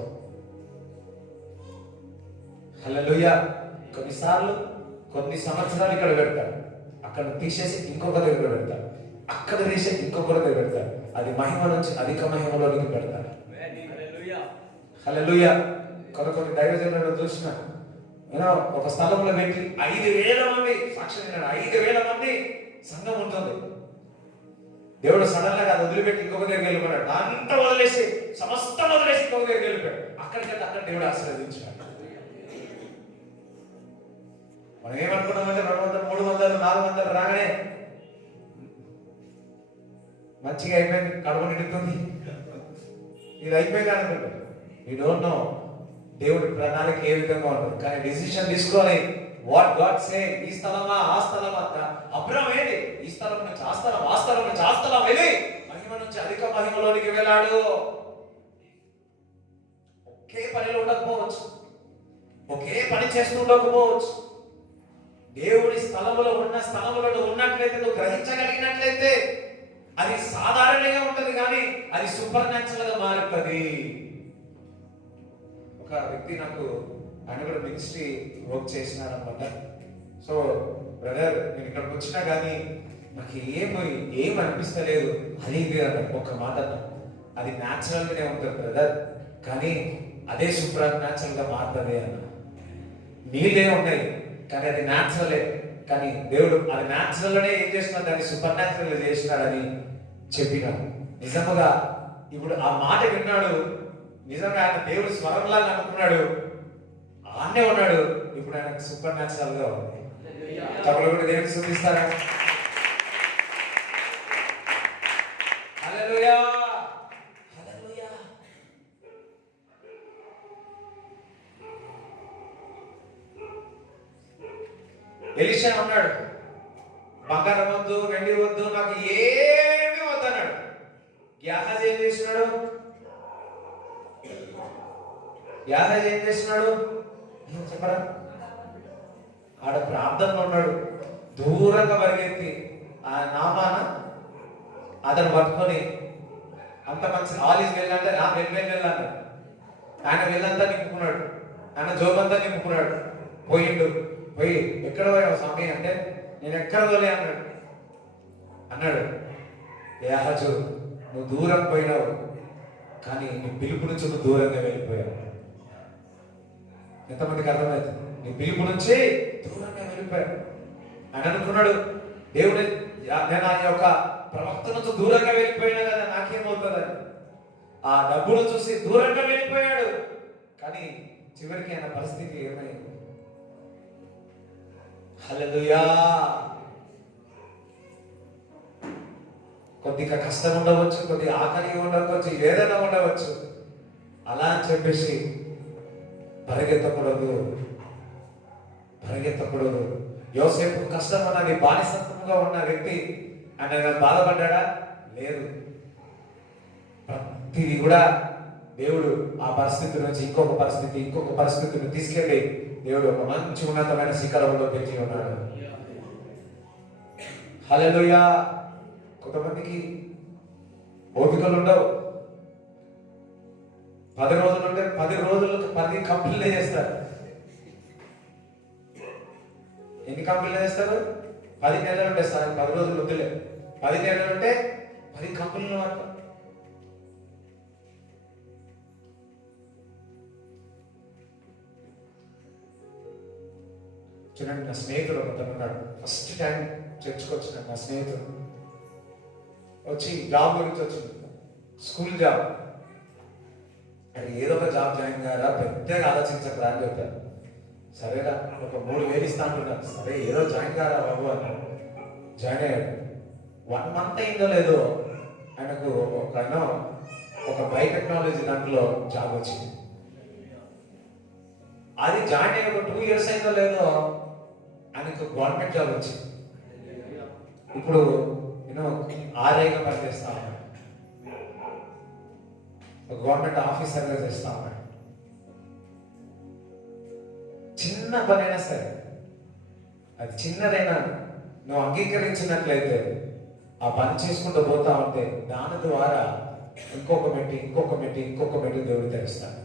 హల్లెలూయా. కొన్నిసార్లు కొన్ని సంవత్సరాలు ఇక్కడ పెడతాడు, అక్కడ తీసేసి ఇంకొక దగ్గర పెడతాడు, అక్కడ తీసేసి ఇంకొకరి దగ్గర పెడతాడు. అది మహిమ నుంచి అధిక మహిమలోనికి పెడతాడు. హల్లెలూయా. కొన్ని దైవజనులను చూసిన ఒక స్థలంలో పెట్టి 5,000 మంది సాక్ష్యం విన్నాడు. 5,000 మంది సంఘం ఉంటుంది. దేవుడు సడన్ గా అది వదిలిపెట్టి ఇంకొక దగ్గర వెళ్ళిపోయాడు. అంతా వదిలేసి సమస్తం వదిలేసి ఇంకొక దగ్గర వెళ్ళిపోయాడు. అక్కడికంటే అక్కడ దేవుడు ఆశీర్వదించాడు. మనం ఏమనుకున్నామంటే 200, 300, 400 రాగానే మంచిగా అయిపోయింది, కడుపు నిండుతుంది, ఇది అయిపోయింది అనుకుంటాం. యూ డోంట్ నో దేవుడి ప్రణాళిక ఏ విధంగా ఉంటుంది. కానీ డిసిషన్ తీసుకొని వాట్ గాడ్ సే, ఈ స్థలమా ఆ స్థలమా. అబ్రహాం ఏంటి? ఈ స్థలం నుంచి ఆ స్థలం, ఆ స్థలం నుంచి ఆ స్థలం వెళ్ళి మహిమ నుంచి అధిక మహిమలోనికి వెళ్ళాడు. ఒకే పనిలో ఉండకపోవచ్చు, ఒకే పని చేస్తూ ఉండకపోవచ్చు. దేవుడి స్థలములో ఉన్న స్థలములను ఉన్నట్లయితే నువ్వు గ్రహించగలిగినట్లయితే అది సాధారణంగా ఉంటది, కానీ అది సూపర్ న్యాచురల్ గా మారుతుంది. ఒక వ్యక్తి నాకు, ఆయన కూడా మినిస్ట్రీ వర్క్ చేసినారు అనమాట. సో బ్రదర్ నేను ఇక్కడికి వచ్చినా కానీ నాకు ఏం అనిపిస్తలేదు, అది ఇది అన్నాడు. ఒక మాట అన్నా, అది న్యాచురల్ గానే ఉంటుంది బ్రదర్, కానీ అదే సూపర్ న్యాచురల్ గా మారుతుంది అన్న. నీళ్ళే ఉన్నాయి కానీ అది న్యాచురలే, కానీ దేవుడు అది న్యాచురల్ లోనే ఏం చేస్తున్నాడు, దాన్ని సూపర్ న్యాచురల్ చేసినాడని చెప్పినాడు. నిజముగా ఇప్పుడు ఆ మాట విన్నాడు. నిజంగా ఆయన దేవుడు స్వరంలాగా అనుకున్నాడు, ఆన్నే ఉన్నాడు. ఇప్పుడు ఆయన సూపర్ న్యాచురల్ గా ఉంది. చప్పట్లు కూడా దేవుడికి చూపిస్తారా? హల్లెలూయా, హల్లెలూయా. ఎలీషా అన్నాడు, బంగారం వద్దు, వెండి వద్దు, నాకు ఏమీ వద్దు అన్నాడు. గేహజీ ఏం చేస్తున్నాడు? గేహజీ ఏం చేస్తున్నాడు చెప్పరా? ఆడ ప్రార్థనలో ఉన్నాడు. దూరంగా పరిగెత్తి ఆ నామాన అతను పట్టుకొని, అంత మంచి ఆలీస్ వెళ్ళంటే నా వెళ్ళాడు. ఆయన వెళ్ళంతా నింపుకున్నాడు, ఆయన జోబంతా నింపుకున్నాడు. పోయిండు. పోయి ఎక్కడ పోయావు స్వామి అంటే, నేను ఎక్కడ పోలే అన్నాడు. గేహజు, నువ్వు దూరం పోయినావు, కానీ నీ పిలుపు నుంచి నువ్వు దూరంగా వెళ్ళిపోయావు. ఎంతమందికి అర్థమవుతుంది? నీ పిలుపు నుంచి దూరంగా వెళ్ళిపోయాడు. ఆయన అనుకున్నాడు, దేవుడు నేను ఆ యొక్క ప్రవక్త నుంచి దూరంగా వెళ్ళిపోయినా కదా నాకేమవుతుందని. ఆ డబ్బును చూసి దూరంగా వెళ్ళిపోయాడు. కానీ చివరికి ఆయన పరిస్థితి ఏమైంది? హల్లెలూయా. కొద్దిగా కష్టం ఉండవచ్చు, కొద్దిగా ఆకలి ఉండవచ్చు, ఏదైనా ఉండవచ్చు. అలా అని చెప్పేసి పరిగెత్తకూడదు. యోసేపు కష్టం ఉన్నది, బానిసత్వంగా ఉన్న వ్యక్తి ఆయన బాధపడ్డా? లేదు. ప్రతిదీ కూడా దేవుడు ఆ పరిస్థితి నుంచి ఇంకొక పరిస్థితిని తీసుకెళ్ళి దేవుడు ఒక మంచి ఉన్నతమైన శిఖరంలో పెట్టి ఉన్నాడు. హల్లెలూయా. కొంతమందికి ఓపికలు ఉండవు. 10 రోజులు ఉంటే 10 రోజులకు 10 కంపెనీలు చేస్తారు. ఎన్ని కంపెనీలు చేస్తారు? 10 నెలలు ఉంటే సార్ 10 రోజులు వద్దులే. 10 నెలలు ఉంటే 10 కంపెనీలు మాత్రం. చూడండి, నా స్నేహితుడు ఒకతను ఉన్నాడు. ఫస్ట్ టైం చర్చకు వచ్చిన నా స్నేహితుడు వచ్చి జాబ్ గురించి వచ్చింది, స్కూల్ జాబ్. అది ఏదో ఒక జాబ్ జాయిన్ కారా, పెద్దగా ఆలోచించకరా అని చెప్పారు. సరేరా, ఒక 3,000 ఇస్తా అంటున్నారు. సరే ఏదో జాయిన్ కారా బాబు అన్నాడు. జాయిన్ అయ్యాడు. 1 మంత్ అయిందో లేదో ఆయనకు ఒక బయోటెక్నాలజీ దాంట్లో జాబ్ వచ్చింది. అది జాయిన్ అయ్యి ఒక 2 years అయిందో లేదో ఆయనకు గవర్నమెంట్ జాబ్ వచ్చింది. ఇప్పుడు ఆర్ఐగా పనిచేస్తా ఉన్నాడు, గవర్నమెంట్ ఆఫీసర్గా చేస్తా ఉన్నాడు. చిన్న పనైనా సరే, అది చిన్నదైనా నువ్వు అంగీకరించినట్లయితే ఆ పని చేసుకుంటూ పోతా ఉంటే దాని ద్వారా ఇంకొక మెట్టి దేవుడు తెరుస్తాడు.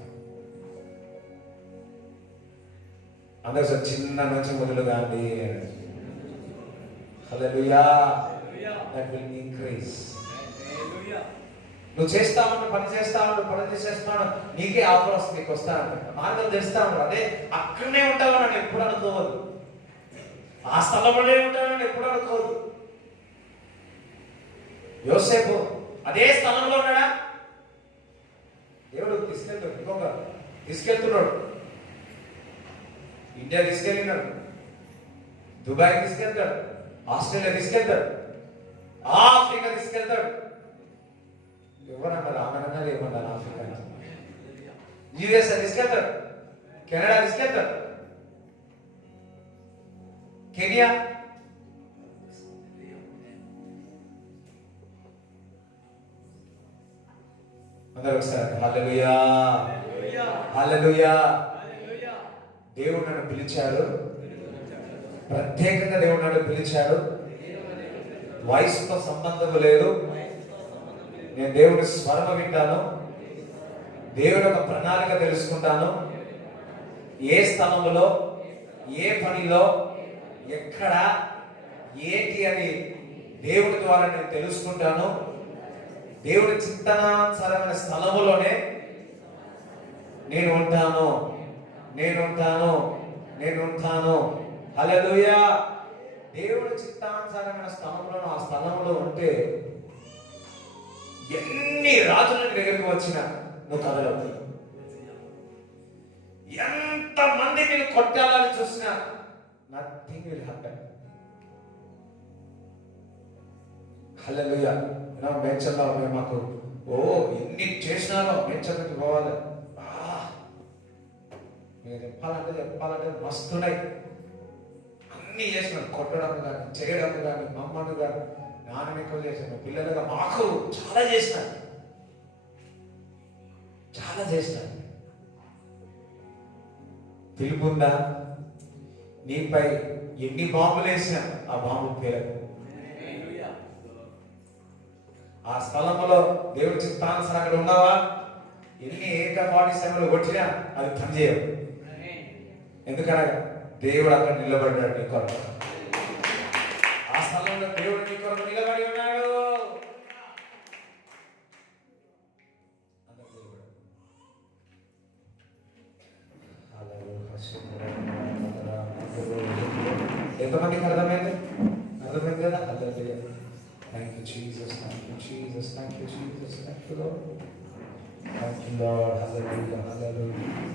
అందరూ సార్ చిన్న నుంచి మొదలు కాండి. హల్లెలూయా. That will increase. నువ్వు చేస్తా ఉన్నావు, పని చేస్తున్నాడు, నీకే ఆఫర్ వస్తుంది, నీకు వస్తా ఉంటాడు, మార్గం తెస్తా ఉంటాడు. అదే అక్కడనే ఉంటావు అని ఎప్పుడు అనుకోవద్దు. ఆ స్థలంలోనే ఉంటానని ఎప్పుడు అనుకోవద్దు. యోసేపు అదే స్థలంలో ఉన్నాడా? దేవుడు తీసుకెళ్తున్నాడు. ఇండియా తీసుకెళ్ళినాడు, దుబాయ్ తీసుకెళ్తాడు, ఆస్ట్రేలియా తీసుకెళ్తాడు, ఆఫ్రికా తీసుకెళ్తాడు. ఎవరన్నారు? ఆమెనన్నారు ఏమన్నారు? ఆఫ్రికా యుఎస్ఏ తీసుకెళ్తాడు, కెనడా తీసుకెళ్తాడు, కెనియా. అందరూ ఒకసారి హల్లెలూయా, హల్లెలూయా. దేవుడు నన్ను పిలిచాడు, ప్రత్యేకంగా దేవుడు నన్ను పిలిచాడు. వయసుతో సంబంధం లేదు. నేను దేవుడి స్వరం వింటాను, దేవుడి ఒక ప్రణాళిక తెలుసుకుంటాను. ఏ స్థలంలో, ఏ పనిలో, ఎక్కడ, ఏంటి అని దేవుడి ద్వారా నేను తెలుసుకుంటాను. దేవుడి చింతనానుసారమైన స్థలములోనే నేను ఉంటాను. హల్లెలూయా. దేవుడి చిత్తానుసారమైన స్థలంలో, ఆ స్థలంలో ఉంటే ఎన్ని రాజుల దగ్గరికి వచ్చినా నువ్వు కదలవు. ఎంత మంది నేను కొట్టాలని చూసినా నథింగ్ విల్ హ్యాపెన్. హల్లెలూయా. మేడ్చల్లో మాకు ఎన్ని చేసినారో మేడ్చల్లోకి పోవాలి. మీరు చెప్పాలంటే మస్తున్నాయి. అన్ని చేసినాడు, కొట్టడం కానీ, చేయడం కానీ, మమ్మను కానీ, నాన్న ఎక్కువ చేశాను, పిల్లలుగా మాకు చాలా చేసినాడు. పిలుపుందా? నీపై ఎన్ని బాంబులు వేసినా ఆ బాంబు పేరు. ఆ స్థలంలో దేవుడి చిత్తానుసారం అక్కడ ఉన్నావా? ఎన్ని AK-47 కొట్టినా అది పనిచేయవు. ఎందుకనగా దేవుడు అక్కడ నిలబడ్డాడు నీ కొరకు. ఆ స్థలంలో దేవుడు నీ కొరకు నిలబడి ఉన్నాడు. ఎంతమందికి అర్థమైంది కదా? Thank you Jesus, thank you Jesus, thank you Jesus, thank you lord. Lord, hallelujah, hallelujah.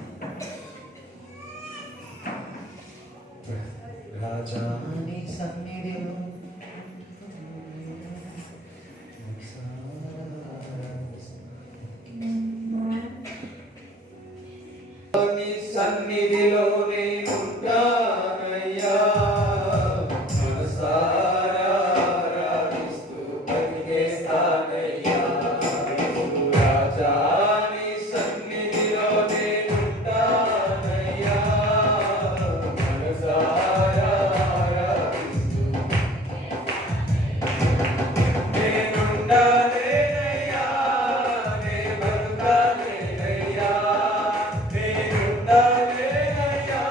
రాజాని సన్నిధిలో సన్నిధిలో నేనుంటానయ్యా మనసారా ఆరాధిస్తూ బ్రతికేస్తానయ్యా రాజా నీ సన్నిధిలో నేనుంటానయ్యా మనసారా ఆరాధిస్తూ నేనుండాలేనయ్యా నే బతుకాలేనయ్యా నేనుండాలేనయ్యా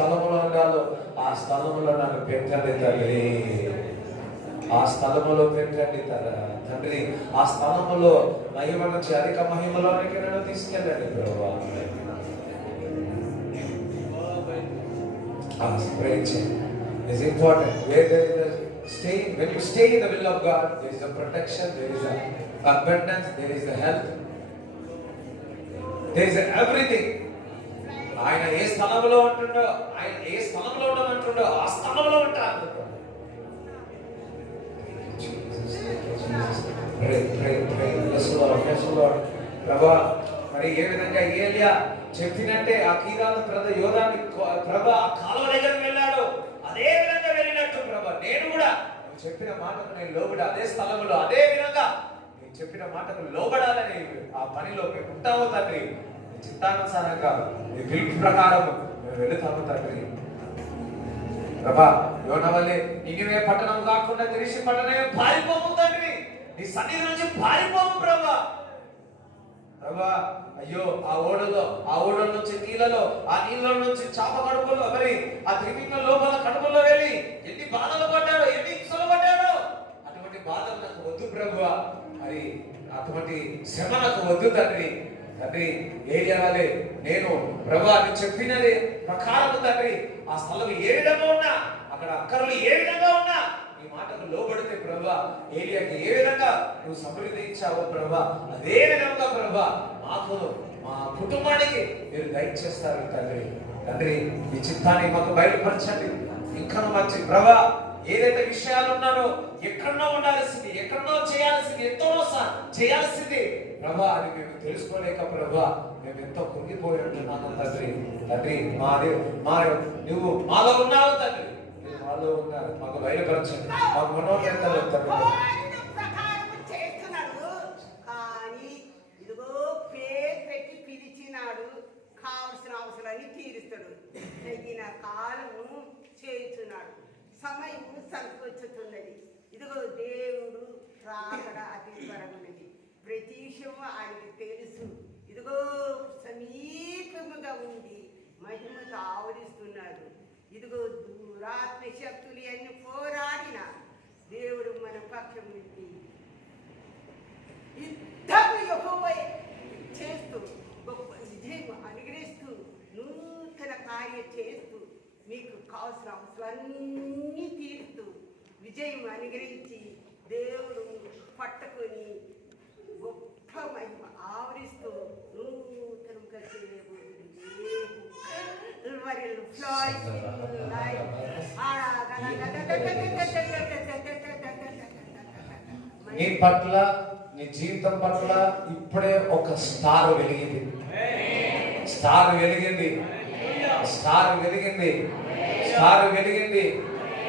స్థలములో ఉండాలో ఆ స్థలములో నన్ను పెట్టండి తండ్రి. ఆ స్థలములో పెట్టండి తండ్రి. ఆ స్థలములో మహిమ నుంచి అధిక మహిమలోనికి నన్ను తీసుకెళ్ళండి ప్రభువా. Pray is important. Where there is a stay, when you stay in the will of God, there is a protection, there is a abundance, there is a health, there is a everything. ఆయన ఏ స్థలంలో ఉంటుండో, ఆయన ఏ స్థలంలో ఉండమంటుండో ఆ స్థలంలో ఉంటారు. ప్రభా, మరి ఏ విధంగా ఏలియా చెప్పినట్టే ఆ కీరాను యోధాన్ని ప్రభా ఆ కాలువ దగ్గరికి వెళ్ళాడు, అదే విధంగా వెళ్ళినట్టు ప్రభా నేను కూడా నువ్వు చెప్పిన మాటకు నేను లోబడి అదే స్థలంలో అదే విధంగా నేను చెప్పిన మాటకు లోబడాలని ఆ పనిలో మేము ఉంటాము తండ్రి. చిత్తానుసారంగా నీ పిలుపు ప్రకారం మేము వెళుతాము తండ్రి. ప్రభా యోన వల్లే నినివే పట్టణం కాకుండా తిరిగి పట్టణమే పారిపోము తండ్రి. నీ సన్నిధి నుంచి పారిపోము ప్రభా. ప్రభా అయ్యో ఆ ఓడల నుంచి నీళ్ళలో, ఆ నీళ్ళ నుంచి చాప కడుపులో, మరి ఆ త్రిమింగ లోపల కడుపులో వెళ్ళి ఎన్ని బాధలు పడ్డాడో, ఎన్ని హింసలు పడ్డాడో, అటువంటి బాధలు నాకు వద్దు ప్రభువా. మరి అటువంటి శ్రమ నాకు వద్దు తండ్రి. తండ్రి ఏరియా వాళ్ళే నేను ప్రభా నువ్వు చెప్పినది ప్రకారం తండ్రి ఆ స్థలం ఏ విధంగా ఉన్నా, అక్కడ అక్కర్లు ఏ విధంగా ఉన్నా నీ మాటకు లోబడితే ప్రభా ఏలియాకి ఏ విధంగా నువ్వు సమృద్ధి ఇచ్చావో ప్రభా అదే విధంగా ప్రభా మాకు మా కుటుంబానికి మీరు దయచేస్తారు తండ్రి. తండ్రి ఈ చిత్తాన్ని మాకు బయలుపరచండి. ఇంకా మంచి ప్రభా ఏదైతే విషయాలు ఉన్నారో ఎక్కడో ఉండాల్సింది, ఎక్కడో చేయాల్సింది, ఎంతో చేయాల్సింది ప్రభా అది మేము తెలుసుకోలేక ప్రభా మేము ఎంతో కుంగిపోయి ఉంటున్నాను తండ్రి. తండ్రి నువ్వు మాలో ఉన్నావు తండ్రి, మాలో ఉన్నారు, మాకు బయలుపరచండి, మాకు మనోనేతలు తండ్రి. కావలసిన అవసరాన్ని తీరుస్తాడు. తగిన కాలము చేస్తున్నాడు, సమయం సంకోచుతున్నది. ఇదిగో దేవుడు రాకడ అతి త్వరగున్నది. ప్రతి విషయం ఆయనకి తెలుసు. ఇదిగో సమీపముగా ఉండి మహిమతో ఆవరిస్తున్నాడు. ఇదిగో దురాత్మ శక్తులు అన్ని పోరాడిన దేవుడు మన పక్షం నుండి యుద్ధము యెహోవా చేస్తూ గొప్ప విజయం అనుగ్రహిస్తూ నూతన కార్యం చేస్తూ మీకు కావాల్సిన అవసరాలన్నీ తీరుస్తూ విజయం అనుగ్రహించి దేవుడు పట్టుకొని గొప్ప మహిమ ఆవరిస్తూ నూతనంగా చేయబోతుంది. నీ పట్ల నీ జీవితం పట్ల ఇప్పుడే ఒక స్టార్ వెలిగింది. స్టార్ వెలిగింది. స్టార్ వెలిగింది. స్టార్ వెలిగింది.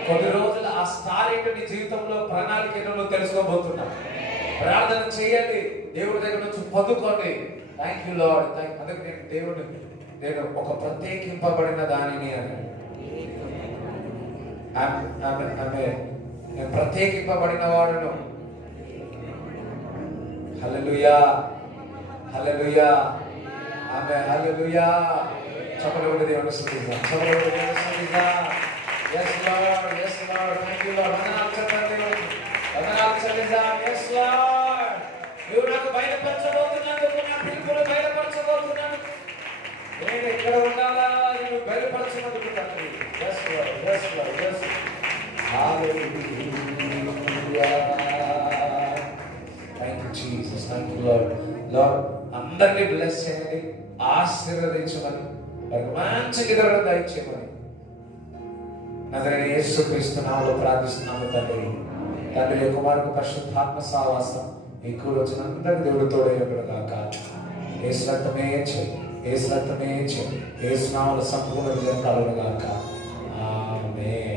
కొన్ని రోజులు ఆ స్టార్ ఏంటో నీ జీవితంలో ప్రణాళిక ఏంటో నువ్వు తెలుసుకోబోతున్నా. ప్రార్థన చేయండి, దేవుడి దగ్గర నుంచి పొందుకోండి. Thank you lord. అందుకే నేను దేవుడు నేను ఒక ప్రత్యేకింపబడిన దానిని అని నేను ప్రత్యేకింపబడిన వాడును. హల్లెలూయా, హల్లెలూయా, ఆమేన్, హల్లెలూయా. చప్పట్లు దేవుని స్తుతిద్దాం. చప్పట్లు దేవుని స్తుతిద్దాం. yes lord, yes lord, thank you lord. వందనాలు చెప్పండి, వందనాలు చెల్లిద్దాం. yes lord, నువ్వు నాకు బయలుపరచబోతున్నందుకు, నా పిలుపును బయలుపరచబోతున్నాను, నేను ఎక్కడ ఉండాలా నేను బయలుపరచినందుకు తండ్రి. yes lord, yes lord, yes hallelujah. Thank you Jesus, thank you Lord. Lord అందరినీ బ్లెస్ చేయండి, ఆశీర్వదించమని, వారికి మంచి గిదరను దయచేయమని నజరేయుడైన యేసుక్రీస్తు నామములో ప్రార్థిస్తున్నాము తండ్రి. తండ్రి కుమారుడు పరిశుద్ధాత్మ సహవాసం ఈ కూడి వచ్చిన అందరికీ దేవుడు తోడై ఉండడు గాక. యేసు రక్తమే చేయి, యేసు రక్తమే చేయి, యేసు నామములో సంపూర్ణ విజయం కలుగును గాక. ఆమేన్.